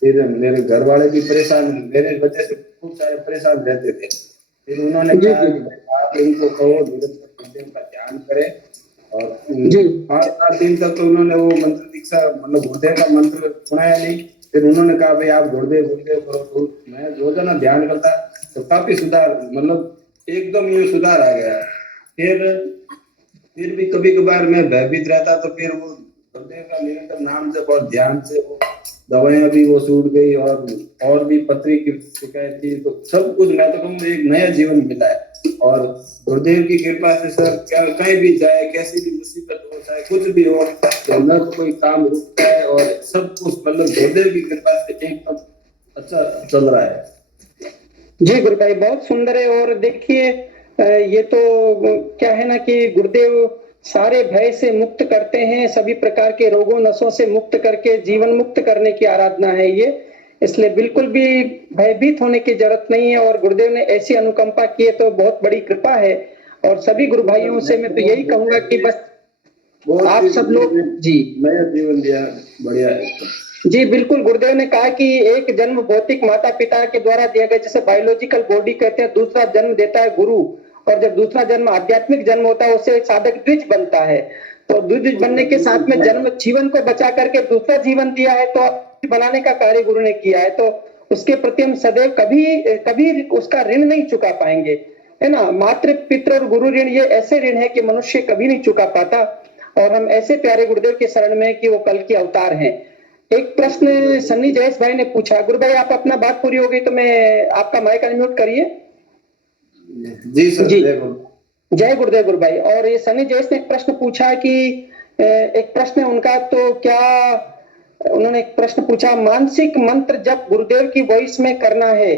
फिर मेरे घर वाले भी परेशान, मेरे वजह से खूब सारे परेशान रहते थे। फिर उन्होंने कहा कि आप इनको कहो निरंतर गुरुदेव का ध्यान करें, और 5-7 दिन तक तो उन्होंने वो मंत्र दीक्षा मतलब गुरुदेव का मंत्र सुनाया नहीं। फिर उन्होंने कहा भाई आप गुरुदेव गुरुदेव करो, तो मैं रोजाना ध्यान करता तो काफी सुधार, मतलब एकदम ये सुधार आ गया। फिर भी कभी कभार मैं भयभीत रहता, तो फिर वो गुरुदेव का निरंतर नाम से और ध्यान से वो दवाएं भी वो छूट गई, और भी पथरी की शिकायत थी, तो सब कुछ मैं तो कहूँ एक नया जीवन मिला है। और गुरुदेव की कृपा से सर क्या कहीं भी जाए, कैसी भी मुसीबत हो, चाहे कुछ भी हो, तो न तो कोई काम रुकता है, और सब कुछ मतलब गुरुदेव की कृपा से एकदम अच्छा चल रहा है। जी गुरु भाई, बहुत सुंदर है। और देखिए ये तो क्या है ना कि गुरुदेव सारे भय से मुक्त करते हैं, सभी प्रकार के रोगों नशों से मुक्त करके जीवन मुक्त करने की आराधना है ये। इसलिए बिल्कुल भी भयभीत होने की जरूरत नहीं है। और गुरुदेव ने ऐसी अनुकंपा की है तो बहुत बड़ी कृपा है। और सभी गुरु भाइयों से मैं तो यही कहूंगा कि बस आप सब लोग जी नया जीवन दिया, बढ़िया है। जी बिल्कुल, गुरुदेव ने कहा कि एक जन्म भौतिक माता पिता के द्वारा दिया गया, जैसे बायोलॉजिकल बॉडी कहते हैं, दूसरा जन्म देता है गुरु। और जब दूसरा जन्म आध्यात्मिक जन्म होता है, उससे एक साधक द्विज बनता है। तो द्विज बनने के साथ में जन्म जीवन को बचा करके दूसरा जीवन दिया है, तो बनाने का कार्य गुरु ने किया है। तो उसके प्रति हम सदैव कभी उसका ऋण नहीं चुका पाएंगे, है ना। मातृ पितृ और गुरु ऋण, ये ऐसे ऋण है कि मनुष्य कभी नहीं चुका पाता। और हम ऐसे प्यारे गुरुदेव के शरण में कि वो कल के अवतार हैं। एक प्रश्न सन्नी जयेश भाई ने पूछा। गुरु भाई आप अपना बात पूरी हो गई तो मैं आपका माइक अनम्यूट करिए। जी सर, जी जय गुरुदेव गुरु भाई। और ये सन्नी जयेश ने एक प्रश्न पूछा कि एक प्रश्न है उनका, तो क्या उन्होंने एक प्रश्न पूछा, मानसिक मंत्र जब गुरुदेव की वॉइस में करना है।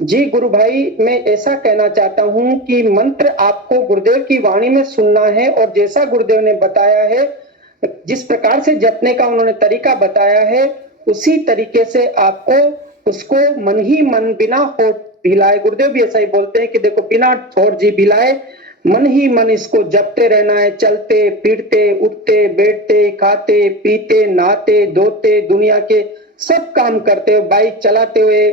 जी गुरु भाई, मैं ऐसा कहना चाहता हूं कि मंत्र आपको गुरुदेव की वाणी में सुनना है और जैसा गुरुदेव ने बताया है, जिस प्रकार से जपने का उन्होंने तरीका बताया है, उसी तरीके से आपको उसको मन ही मन, बिना होठ हिलाए, गुरुदेव भी ऐसा ही बोलते हैं कि देखो बिना होठ जी हिलाए मन ही मन इसको जपते रहना है। चलते फिरते, उठते बैठते, खाते पीते, नहाते धोते, दुनिया के सब काम करते हुए, बाइक चलाते हुए,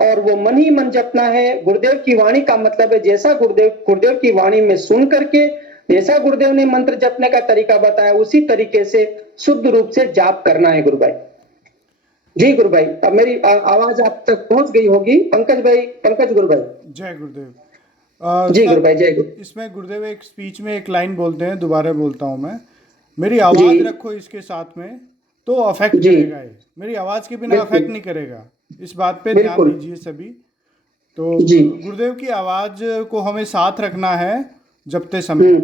और वो मन ही मन जपना है। गुरुदेव की वाणी का मतलब है जैसा गुरुदेव की वाणी में सुन करके जैसा गुरुदेव ने मंत्र जपने का तरीका बताया उसी तरीके से शुद्ध रूप से जाप करना है गुरु भाई। जी गुरु भाई, अब मेरी आवाज आप तक पहुंच गई होगी। पंकज गुरु भाई। जय गुरुदेव। जी सर, गुरु भाई, जय गुरु। इसमें गुरुदेव एक स्पीच में एक लाइन बोलते हैं, दोबारा बोलता हूँ मैं, मेरी आवाज़ जी। रखो इसके साथ में तो अफेक्ट जी। करेगा ये, मेरी आवाज़ के बिना बिल्कुल। अफेक्ट नहीं करेगा। इस बात पे ध्यान बिल्कुल। दीजिए सभी। तो जी। गुरुदेव की आवाज़ को हमें साथ रखना है जपते समय।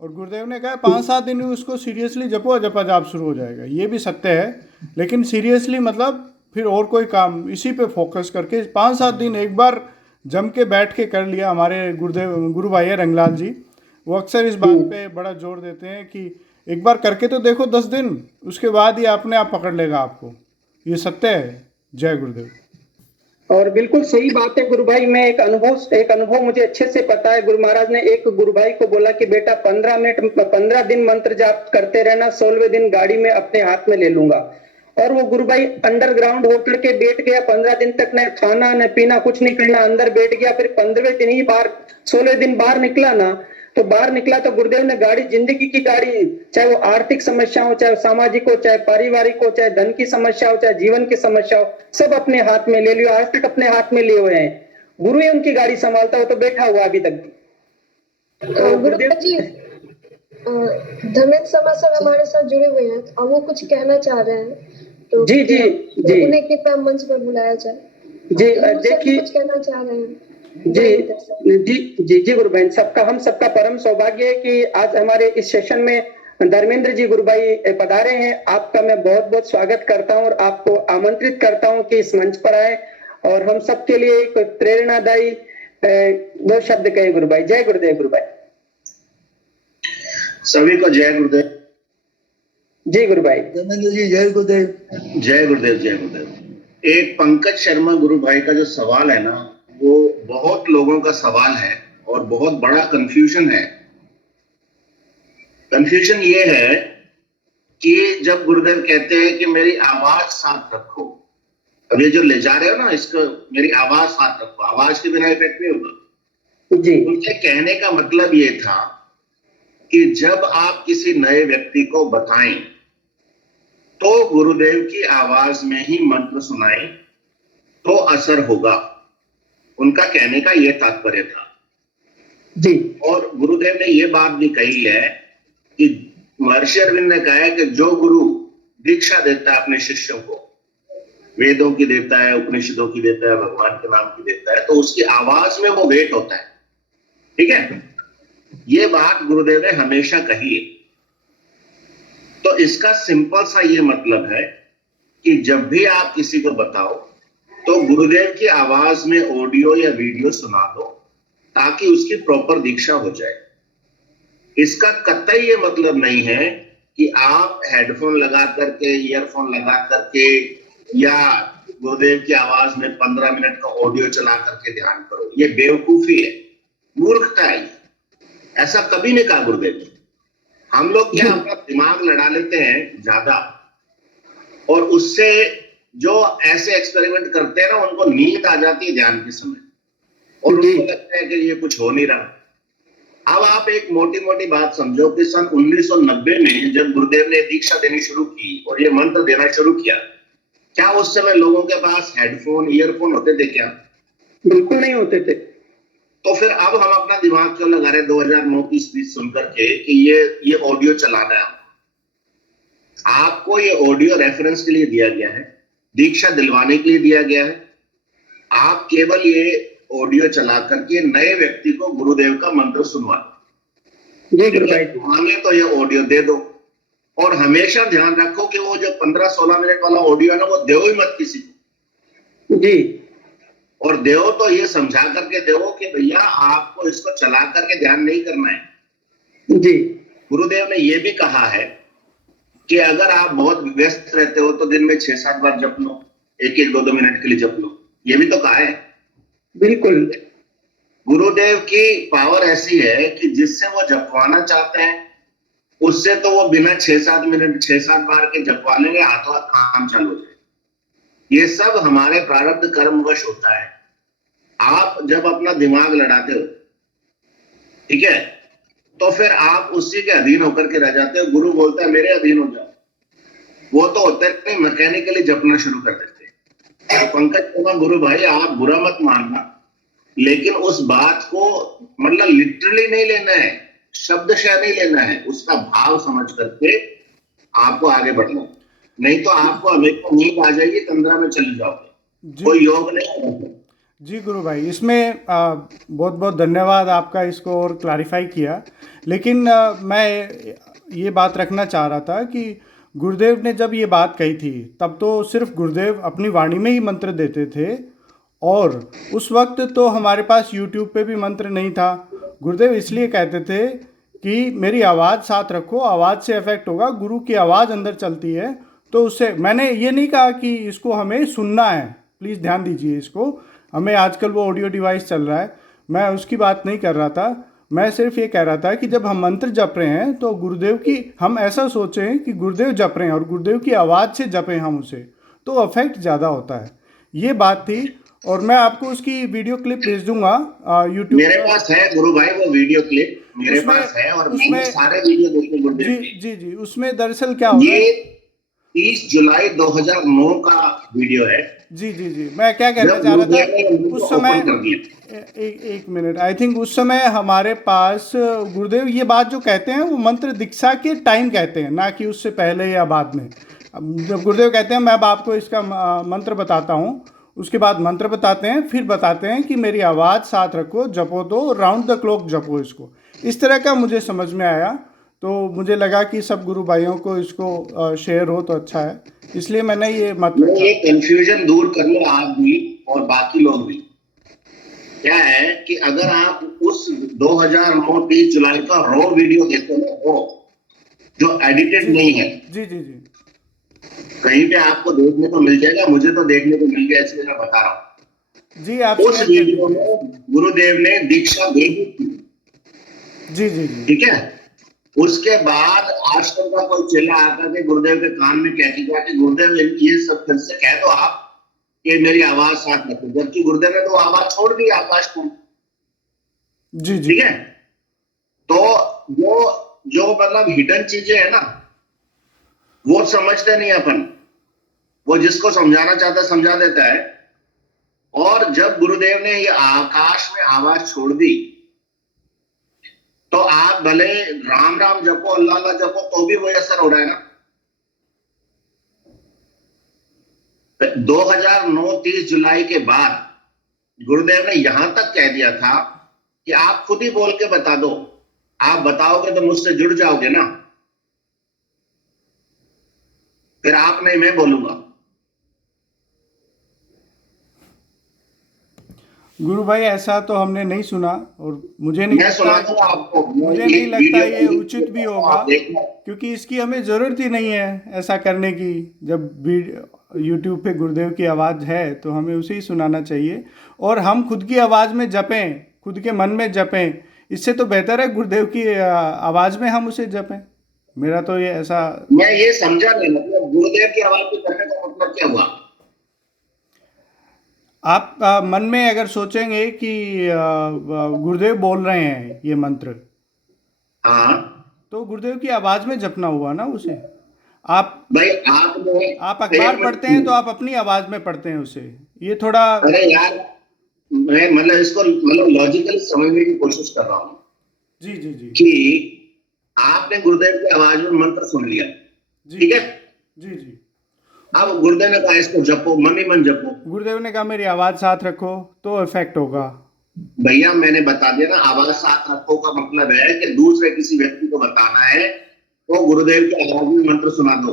और गुरुदेव ने कहा 5-7 दिन में उसको सीरियसली जपो, जपा जाप शुरू हो जाएगा। ये भी सत्य है, लेकिन सीरियसली मतलब फिर और कोई काम इसी पे फोकस करके 5-7 दिन एक बार जम के बैठ के कर लिया। हमारे गुरु भाई है रंगलाल जी, वो अक्सर इस बात पे बड़ा जोर देते हैं कि एक बार करके तो देखो 10 दिन, उसके बाद ये अपने आप पकड़ लेगा आपको। ये सत्य है। जय गुरुदेव। और बिल्कुल सही बात है गुरु भाई। मैं एक अनुभव मुझे अच्छे से पता है। गुरु महाराज ने एक गुरु भाई को बोला कि बेटा 15 दिन मंत्र जाप करते रहना, 16वें दिन गाड़ी में अपने हाथ में ले लूंगा। और वो गुरु भाई अंडरग्राउंड होकर के बैठ गया। 15 दिन तक न खाना न पीना, कुछ नहीं करना, अंदर बैठ गया। फिर 15वें दिन ही 16वें दिन बाहर निकला ना, तो बाहर निकला तो गुरुदेव ने गाड़ी, जिंदगी की गाड़ी, चाहे वो आर्थिक समस्या हो, चाहे सामाजिक हो, चाहे पारिवारिक हो, चाहे धन की समस्या हो, चाहे जीवन की समस्या हो, सब अपने हाथ में ले लियो। आज तक अपने हाथ में लिए हुए हैं। गुरु ही उनकी गाड़ी संभालता हो, तो बैठा हुआ अभी तक भी। तो गुरु जी, धर्मेंद्र शर्मा सर हमारे साथ जुड़े हुए हैं और वो कुछ कहना चाह रहे हैं, तो जी जी जी उन्हें कृपया मंच पर बुलाया जाए। जी। देखिए, कुछ कहना चाह रहे हैं। जी गुरु बहन, हम सबका परम सौभाग्य है कि आज हमारे इस सेशन में धर्मेंद्र जी गुरु भाई पधारे हैं। आपका मैं बहुत बहुत स्वागत करता हूं और आपको आमंत्रित करता हूं कि इस मंच पर आए और हम सबके लिए एक प्रेरणादायी 2 शब्द कहे गुरु भाई। जय गुरुदेव गुरु भाई। सभी को जय गुरुदेव। जी गुरु भाई। धर्मेंद्र जी जय गुरुदेव। जय गुरुदेव, जय गुरुदेव। एक पंकज शर्मा गुरु भाई का जो सवाल है ना, वो बहुत लोगों का सवाल है और बहुत बड़ा कंफ्यूजन है। कंफ्यूजन ये है कि जब गुरुदेव कहते हैं कि मेरी आवाज साथ रखो, अब ये जो ले जा रहे हो ना, इसको मेरी आवाज साथ रखो, आवाज के बिना इफेक्ट नहीं होगा जी। उनके कहने का मतलब ये था कि जब आप किसी नए व्यक्ति को बताएं तो गुरुदेव की आवाज में ही मंत्र सुनाएं तो असर होगा। उनका कहने का यह तात्पर्य था जी। और गुरुदेव ने यह बात भी कही है कि महर्षि अरविंद ने कहा है कि जो गुरु दीक्षा देता है अपने शिष्यों को, वेदों की देता है, उपनिषदों की देता है, भगवान के नाम की देता है, तो उसकी आवाज में वो वेट होता है। ठीक है, ये बात गुरुदेव ने हमेशा कही है। तो इसका सिंपल सा ये मतलब है कि जब भी आप किसी को बताओ तो गुरुदेव की आवाज में ऑडियो या वीडियो सुना दो ताकि उसकी प्रॉपर दीक्षा हो जाए। इसका कतई ये मतलब नहीं है कि आप हेडफोन लगा करके, ईयरफोन लगा करके या गुरुदेव की आवाज में 15 मिनट का ऑडियो चला करके ध्यान करो। ये बेवकूफी है, मूर्खता है। ऐसा कभी नहीं कहा गुरुदेव ने। हम लोग क्या अपना दिमाग लड़ा लेते हैं ज्यादा, और उससे जो ऐसे एक्सपेरिमेंट करते हैं ना, उनको नींद आ जाती है ध्यान के समय और उनको लगता है कि ये कुछ हो नहीं रहा। अब आप एक मोटी मोटी बात समझो कि सन 1990 में जब गुरुदेव ने दीक्षा देनी शुरू की और ये मंत्र देना शुरू किया, क्या उस समय लोगों के पास हेडफोन, ईयरफोन होते थे क्या? बिल्कुल नहीं होते थे। तो फिर अब हम अपना दिमाग क्यों लगा रहे 2009 की स्पीच सुनकर के कि ये ऑडियो चलाना है? आपको ये ऑडियो रेफरेंस के लिए दिया गया है, दीक्षा दिलवाने के लिए दिया गया है। आप केवल ये ऑडियो चला करके नए व्यक्ति को गुरुदेव का मंत्र सुनवा मांगे तो ये ऑडियो दे दो। और हमेशा ध्यान रखो कि वो जो 15-16 मिनट वाला ऑडियो है ना, वो दो ही मत किसी को जी। और देव तो ये समझा करके देव कि भैया आपको इसको चला करके ध्यान नहीं करना है जी। गुरुदेव ने ये भी कहा है कि अगर आप बहुत व्यस्त रहते हो तो दिन में 6-7 बार जप लो, 1-1, 2-2 मिनट के लिए जप लो। ये भी तो कहा है। बिल्कुल, गुरुदेव की पावर ऐसी है कि जिससे वो जपवाना चाहते हैं उससे तो वो बिना 6-7 मिनट 6-7 बार के जपवा लेंगे, हाथों हाथ काम चालू हो जाए। ये सब हमारे प्रारब्ध कर्मवश होता है। आप जब अपना दिमाग लड़ाते हो, ठीक है, तो फिर आप उसी के अधीन होकर के रह जाते हो। गुरु बोलता है मेरे अधीन हो जाओ, वो तो होता है मैकेनिकली जपना शुरू कर देते हैं। तो पंकज शर्मा गुरु भाई, आप बुरा मत मानना, लेकिन उस बात को मतलब लिटरली नहीं लेना है, शब्दशः नहीं लेना है, उसका भाव समझ करके आपको आगे बढ़ना है। नहीं तो आपको हमेशा नींद आ जाएगी, तंद्रा में चले जाओगे, कोई योग नहीं होगा। जी गुरु भाई, इसमें बहुत बहुत धन्यवाद आपका, इसको और क्लैरिफाई किया। लेकिन मैं ये बात रखना चाह रहा था कि गुरुदेव ने जब ये बात कही थी तब तो सिर्फ गुरुदेव अपनी वाणी में ही मंत्र देते थे, और उस वक्त तो हमारे पास यूट्यूब पे भी मंत्र नहीं था। गुरुदेव इसलिए कहते थे कि मेरी आवाज़ साथ रखो, आवाज़ से इफेक्ट होगा, गुरु की आवाज़ अंदर चलती है तो उससे। मैंने ये नहीं कहा कि इसको हमें सुनना है, प्लीज़ ध्यान दीजिए इसको, हमें आजकल वो ऑडियो डिवाइस चल रहा है, मैं उसकी बात नहीं कर रहा था। मैं सिर्फ ये कह रहा था कि जब हम मंत्र जप रहे हैं तो गुरुदेव की, हम ऐसा सोचें कि गुरुदेव जप रहे हैं और गुरुदेव की आवाज़ से जपें हम उसे, तो इफेक्ट ज़्यादा होता है। ये बात थी, और मैं आपको उसकी वीडियो क्लिप भेज दूंगा यूट्यूब। मेरे पास है गुरु भाई वो वीडियो क्लिप, मेरे पास है, और मैंने सारे वीडियो देखे गुरुदेव जी के। जी जी, उसमें दरअसल क्या होगा, ये 30 जुलाई 2009 का वीडियो है। जी जी जी, मैं क्या कहना चाह रहा था उस समय, एक मिनट, आई थिंक उस समय हमारे पास गुरुदेव ये बात जो कहते हैं वो मंत्र दीक्षा के टाइम कहते हैं, ना कि उससे पहले या बाद में। अब जब गुरुदेव कहते हैं मैं अब आपको इसका मंत्र बताता हूँ, उसके बाद मंत्र बताते हैं, फिर बताते हैं कि मेरी आवाज़ साथ रखो, जपो, तो राउंड द क्लॉक जपो इसको। इस तरह का मुझे समझ में आया, तो मुझे लगा कि सब गुरु भाइयों को इसको शेयर हो तो अच्छा है, इसलिए मैंने ये मत रखा। ये कंफ्यूजन दूर कर लो आप भी और बाकी लोग भी। क्या है कि अगर आप उस 2009 30 जुलाई का रॉ वीडियो देखते हो, जो एडिटेड नहीं है, जी जी जी, कहीं पे आपको देखने को मिल जाएगा, मुझे तो देखने को मिल गया, इसलिए मैं बता रहा हूँ। जी आप उस वीडियो में गुरुदेव ने दीक्षा दे दी थी, जी जी जी, ठीक है। उसके बाद आजकल का कोई चेला आकर के गुरुदेव के कान में कह दिया कि गुरुदेव ये सब फिर से कह दो आप कि मेरी आवाज साथ रखो, जबकि गुरुदेव ने तो आवाज छोड़ दी आकाश को। जी जी, ठीक है, तो वो जो मतलब हिडन चीजें है ना, वो समझते नहीं अपन, वो जिसको समझाना चाहता है समझा देता है। और जब गुरुदेव ने ये आकाश में आवाज छोड़ दी, तो आप भले राम राम जपो, अल्लाह अल्लाह जपो, तो भी वही असर हो रहा है ना। 2009 30 जुलाई के बाद गुरुदेव ने यहां तक कह दिया था कि आप खुद ही बोल के बता दो, आप बताओगे तो मुझसे जुड़ जाओगे ना, फिर आप नहीं मैं बोलूंगा। गुरु भाई ऐसा तो हमने नहीं सुना, और मुझे नहीं मैं लगता, सुना दूंगा आपको, मुझे नहीं लगता ये उचित भी होगा, क्योंकि इसकी हमें ज़रूरत ही नहीं है ऐसा करने की। जब यूट्यूब पे गुरुदेव की आवाज़ है तो हमें उसे ही सुनाना चाहिए, और हम खुद की आवाज़ में जपें, खुद के मन में जपें, इससे तो बेहतर है गुरुदेव की आवाज़ में हम उसे जपें। मेरा तो ये ऐसा, मैं ये समझा नहीं, मतलब गुरुदेव की आवाज में करने का मतलब क्या हुआ? आप मन में अगर सोचेंगे कि गुरुदेव बोल रहे हैं ये मंत्र, हाँ, तो गुरुदेव की आवाज़ में जपना हुआ ना उसे। आप भाई आप अखबार पढ़ते हैं तो आप अपनी आवाज़ में पढ़ते हैं उसे, ये थोड़ा। अरे यार, मैं मतलब इसको मतलब लॉजिकली समझने की कोशिश कर रहा हूँ जी जी जी कि आपने गुरुदेव की आवाज में मंत्र सुन लिया, ठीक है, जी जी, अब गुरुदेव ने कहा इसको जपो, मन ही मन जपो। गुरुदेव ने कहा मेरी आवाज़ साथ रखो तो इफेक्ट होगा। भैया मैंने बता दिया ना, आवाज साथ रखो का मतलब है कि दूसरे किसी व्यक्ति को बताना है तो गुरुदेव की आवाज में मंत्र सुना दो।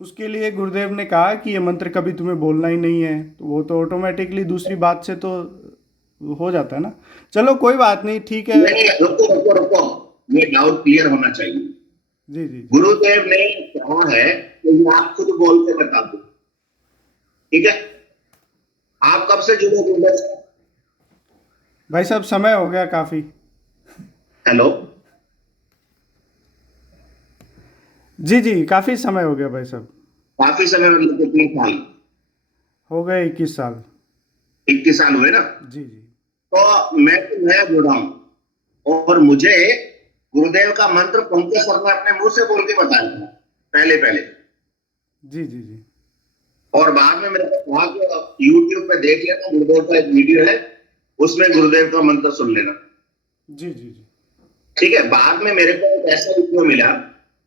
उसके लिए गुरुदेव ने कहा कि ये मंत्र कभी तुम्हें बोलना ही नहीं है, तो वो तो ऑटोमेटिकली दूसरी बात से तो हो जाता है ना। चलो कोई बात नहीं, ठीक है। नहीं, रुको रुको रुको, ये डाउट क्लियर होना चाहिए। जी जी, गुरुदेव ने कहा है कि आप खुद बोल के बता दो, ठीक है। आप कब से जुड़े गुरुदेव से? भाई साहब समय हो गया काफ़ी। हेलो, जी जी, काफ़ी समय हो गया भाई साहब। काफी समय मतलब कितने साल? हो गए 21 साल। 21 साल हुए ना? जी जी। तो मैं तो नया जुड़ा हूं और मुझे गुरुदेव का मंत्र पंकज सर ने अपने मुंह से बोल के बताया था पहले पहले। जी जी जी। और बाद में मेरे को वहां के यूट्यूब पे देख लिया था, गुरुदेव का एक वीडियो है, उसमें गुरुदेव का मंत्र सुन लेना। जी जी जी। ठीक है। बाद में मेरे को एक ऐसा वीडियो मिला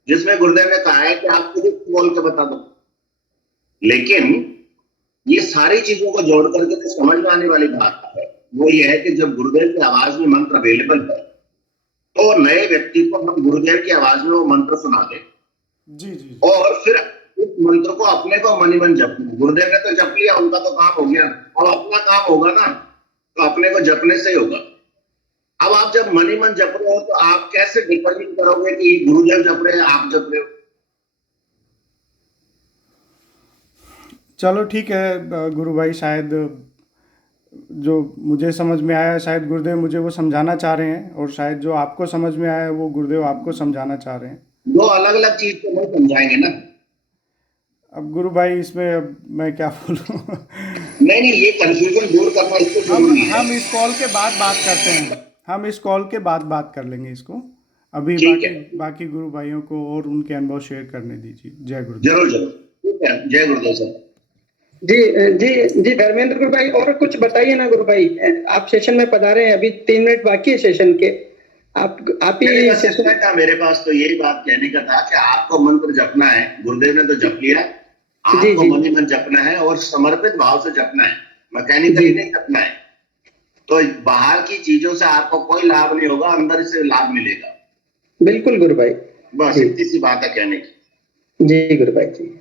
जिसमें गुरुदेव ने कहा है कि आप खुद बोल के बता दो, लेकिन ये सारी चीजों को जोड़ करके तो समझ में आने वाली बात है वो ये है कि जब गुरुदेव की आवाज में मंत्र अवेलेबल है तो नए व्यक्ति को हम गुरुदेव की आवाज में वो मंत्र सुना दें जी जी। और फिर उस मंत्र को अपने को मनी मन जपना। गुरुदेव ने तो जप लिया, उनका तो काम हो गया, और अपना काम होगा ना तो अपने को जपने से ही होगा। अब आप जब मनी मन जप रहे हो तो आप कैसे डिटरमिन करोगे कि गुरुदेव जप रहे हैं आप जप रहे हो? चलो ठीक है गुरु भाई, शायद जो मुझे समझ में आया शायद गुरुदेव मुझे वो समझाना चाह रहे हैं, और शायद जो आपको समझ में आया वो गुरुदेव आपको समझाना चाह रहे हैं। दो अलग अलग चीज को नहीं समझाएंगे ना। अब गुरु भाई इसमें अब मैं क्या बोलूं। नहीं, ये कंफ्यूजन दूर करना इसको जरूरी है। हम इस कॉल के बाद बात करते हैं, हम इस कॉल के बाद बात कर लेंगे इसको। अभी ठीक है। बाकी गुरु भाइयों को और उनके अनुभव शेयर करने दीजिए। जय गुरुदेव। जरूर जरूर। ठीक है, जय गुरुदेव सर। जी जी जी। धर्मेंद्र गुरु भाई और कुछ बताइए ना गुरु भाई, आप सेशन में पधारे हैं, अभी 3 मिनट बाकी है सेशन के। आप ही सेशन का मेरे पास तो यही बात कहने का था कि आपको मंत्र जपना है, गुरुदेव ने तो जप लिया, आपको मनी मन जपना है और समर्पित भाव से जपना है, मैकेनिकली नहीं जपना है। तो बाहर की चीजों से आपको कोई लाभ नहीं होगा, अंदर से लाभ मिलेगा। बिल्कुल गुरु भाई, बस इतनी सी बात है कहने की। जी गुरु भाई जी।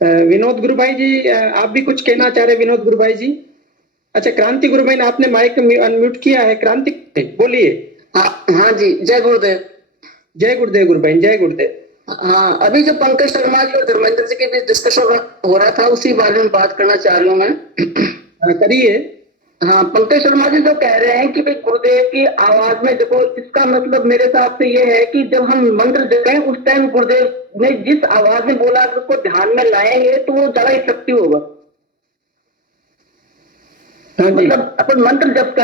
विनोद गुरु भाई जी, आप भी कुछ कहना चाह रहे हैं विनोद गुरु भाई जी? अच्छा, क्रांति गुरु भाई ने आपने माइक अनम्यूट किया है, क्रांति बोलिए। हाँ जी, जय गुरुदेव। जय गुरुदेव गुरु भाई, जय गुरुदेव। हाँ, अभी जो पंकज शर्मा जी और धर्मेंद्र जी के बीच डिस्कशन हो रहा था उसी बारे में बात करना चाह रही हूँ मैं। करिए। हाँ, पंकज शर्मा जी जो कह रहे हैं कि भाई गुरुदेव की आवाज में, देखो इसका मतलब मेरे हिसाब से ये है कि जब हम मंत्र जपें उस टाइम गुरुदेव ने जिस आवाज में बोला उसको ध्यान में लाएंगे तो वो ज्यादा इफेक्टिव होगा। मतलब अपन मंत्र जप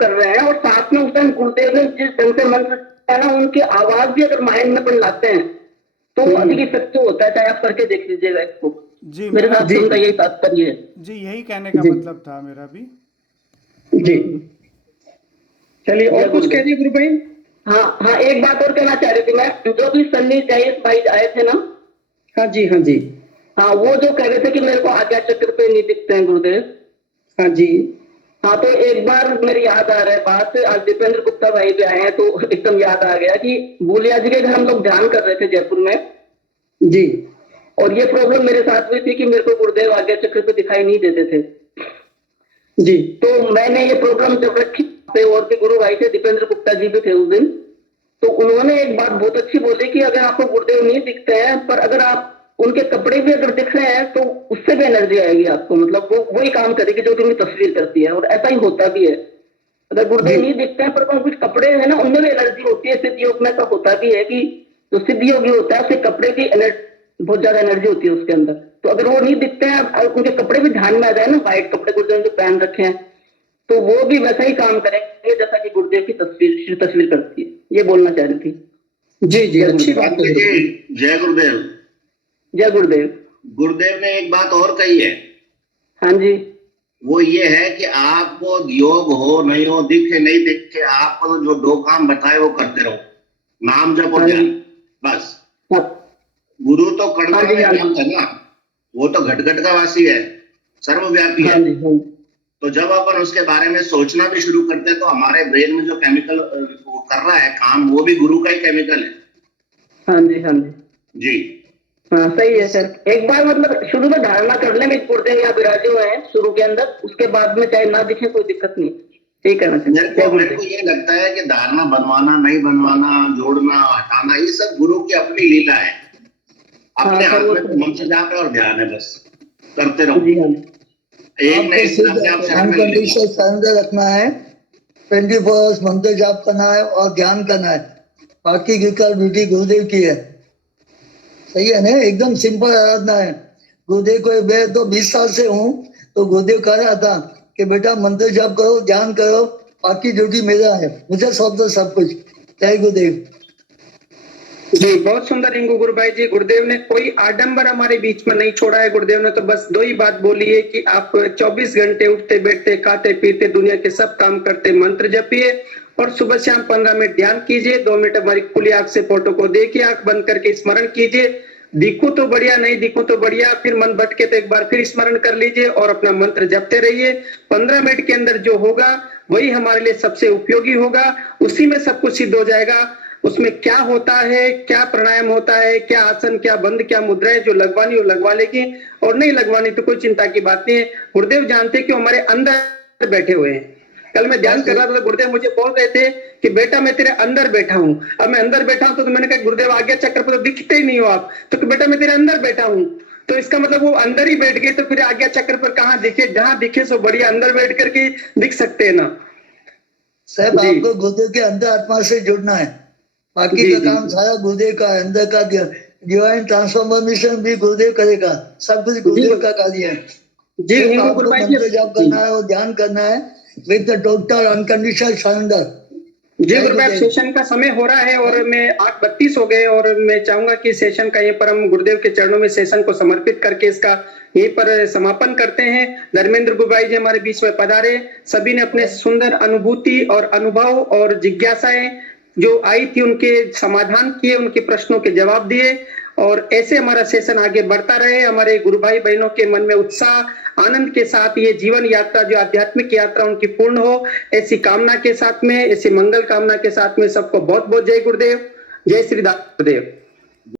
कर रहे हैं और साथ में उस टाइम गुरुदेव ने जिस ढंग से मंत्र है ना उनकी आवाज भी अगर माइंड में अपन लाते हैं तो अधिक इफेक्टिव होता है। चाहे आप करके देख लीजिएगा इसको। जी, मेरे साथ से उनका यही तात्पर्य है। जी, यही कहने का मतलब था मेरा भी। जी चलिए, और कुछ कह दिए गुरु भाई? हाँ, एक बात और कहना चाह रही थी मैं, जो भी सन्नी जायस भाई आए थे ना। हाँ जी, हाँ जी। हाँ, वो जो कह रहे थे कि मेरे को आज्ञा चक्र पे नहीं दिखते हैं गुरुदेव। हाँ जी। हाँ, तो एक बार मेरी याद आ रहा है बात, आज दीपेंद्र गुप्ता भाई भी आए हैं तो एकदम याद आ गया कि बूलिया जी के घर हम लोग ध्यान कर रहे थे जयपुर में जी, और ये प्रॉब्लम मेरे साथ हुई थी कि मेरे को गुरुदेव आज्ञा चक्र पे दिखाई नहीं देते थे जी। तो मैंने ये प्रॉब्लम जब रखी पे, और भी गुरु भाई थे, दीपेंद्र गुप्ता जी भी थे उस दिन, तो उन्होंने एक बात बहुत अच्छी बोली कि अगर आपको गुरुदेव नहीं दिखते हैं पर अगर आप उनके कपड़े भी अगर दिख रहे हैं तो उससे भी एनर्जी आएगी आपको, मतलब वो वही काम करेगी जो तुम्हें तस्वीर करती है। और ऐसा ही होता भी है, अगर गुरुदेव नहीं दिखते हैं पर कुछ कपड़े है ना उनमें भी एनर्जी होती है। सिद्ध योग में ऐसा होता भी है कि जो सिद्ध योगी होता है उसके कपड़े की बहुत ज्यादा एनर्जी होती है उसके अंदर। तो अगर वो नहीं दिखते हैं, उनके कपड़े भी ध्यान में आ जाए ना, व्हाइट कपड़े गुरुदेव ने जो पहन रखे हैं, तो वो भी वैसा ही काम करेंगे जैसा कि गुरुदेव की तस्वीर करती है। ये बोलना चाह रही थी। जी जी, अच्छी बात है। जय गुरुदेव। जय गुरुदेव। गुरुदेव ने एक बात और कही है। हाँ जी। वो ये है कि आपको योग हो नहीं हो, दिखे नहीं दिखे, आपको जो 2 काम बताए वो करते रहो, नाम जप और ध्यान, बस। गुरु तो कर्ण है ना, वो तो घट घट का वासी है, सर्वव्यापी है। तो जब अपन उसके बारे में सोचना भी शुरू करते हैं तो हमारे ब्रेन में जो केमिकल वो कर रहा है काम, वो भी गुरु का ही केमिकल है। हाँ जी, हाँ जी जी। हाँ, सही है सर। एक बार मतलब शुरू में धारणा कर लेंगे गुरुदेव यहाँ विराजे हुए हैं शुरू के अंदर, उसके बाद में चाहे ना दिखे कोई दिक्कत नहीं। ठीक है ना? मेरे को ये लगता है कि धारणा बनवाना नहीं बनवाना, जोड़ना हटाना, ये सब गुरु की अपनी लीला है। अपने हाथ में तो मंत्र जाप है और ध्यान है, बस करते रहो। एक नहीं सरेंडर रखना है, 24 आवर्स मंत्र जाप करना है और ध्यान करना है, बाकी की ड्यूटी गुरुदेव की है। सही है ना? एकदम सिंपल आराधना है। गुरुदेव को मैं तो 20 साल से हूँ, तो गुरुदेव कह रहा था कि बेटा मंत्र जाप करो, ध्यान करो, बाकी ड्यूटी मेरा है, मुझे सौंप दो सब कुछ। जय गुरुदेव। जी, बहुत सुंदर रिंकू गुरु भाई जी। गुरुदेव ने कोई आडंबर हमारे बीच में नहीं छोड़ा है। गुरुदेव ने तो बस दो ही बात बोली है कि आप 24 घंटे उठते बैठते खाते पीते दुनिया के सब काम करते मंत्र जपिए और सुबह शाम 15 मिनट ध्यान कीजिए, 2 मिनट हमारी खुली आंख से फोटो को देखिए, आंख बंद करके स्मरण कीजिए, दिखो तो बढ़िया, नहीं दिखो तो बढ़िया, फिर मन भटके तो एक बार फिर स्मरण कर लीजिए और अपना मंत्र जपते रहिए। 15 मिनट के अंदर जो होगा वही हमारे लिए सबसे उपयोगी होगा, उसी में सब कुछ सिद्ध हो जाएगा। उसमें क्या होता है, क्या प्राणायाम होता है, क्या आसन, क्या बंद, क्या मुद्राएं, जो लगवानी वो लगवा लेगी और नहीं लगवानी तो कोई चिंता की बात नहीं है। गुरुदेव जानते हैं कि हमारे अंदर बैठे हुए हैं। कल मैं ध्यान कर रहा था तो गुरुदेव मुझे बोल रहे थे कि बेटा मैं तेरे अंदर बैठा हूँ। अब मैं अंदर बैठा हूँ तो मैंने कहा गुरुदेव आज्ञा चक्र पर तो दिखते ही नहीं हो आप, तो बेटा मैं तेरे अंदर बैठा हूँ। तो इसका मतलब वो अंदर ही बैठ गए, तो फिर आज्ञा चक्र पर कहाँ दिखे, जहां दिखे सो बढ़िया अंदर बैठ करके दिख सकते हैं ना साहब। आपको गुरुदेव के अंदर आत्मा से जुड़ना है, बाकी का काम सारा गुरुदेव का है। अंदर का डिवाइन ट्रांसफॉर्मेशन भी गुरुदेव करेगा, सब कुछ गुरुदेव का कार्य है। जी, आपको मंत्र जाप करना है और ध्यान करना है with the total unconditional surrender. जी गुरुदेव, सेशन का समय हो रहा है और मैं 8:32 हो गए और मैं चाहूंगा कि सेशन का यहीं पर हम गुरुदेव के चरणों में सेशन को समर्पित करके इसका यहीं पर समापन करते हैं। धर्मेंद्र गुरु भाई जी हमारे बीच में पधारे, सभी ने अपने सुंदर अनुभूति और अनुभव और जिज्ञासाएं जो आई थी उनके समाधान किए, उनके प्रश्नों के जवाब दिए और ऐसे हमारा सेशन आगे बढ़ता रहे। हमारे गुरु भाई बहनों के मन में उत्साह आनंद के साथ ये जीवन यात्रा जो आध्यात्मिक यात्रा उनकी पूर्ण हो, ऐसी कामना के साथ में, ऐसी मंगल कामना के साथ में सबको बहुत बहुत जय गुरुदेव, जय श्री गुरुदेव।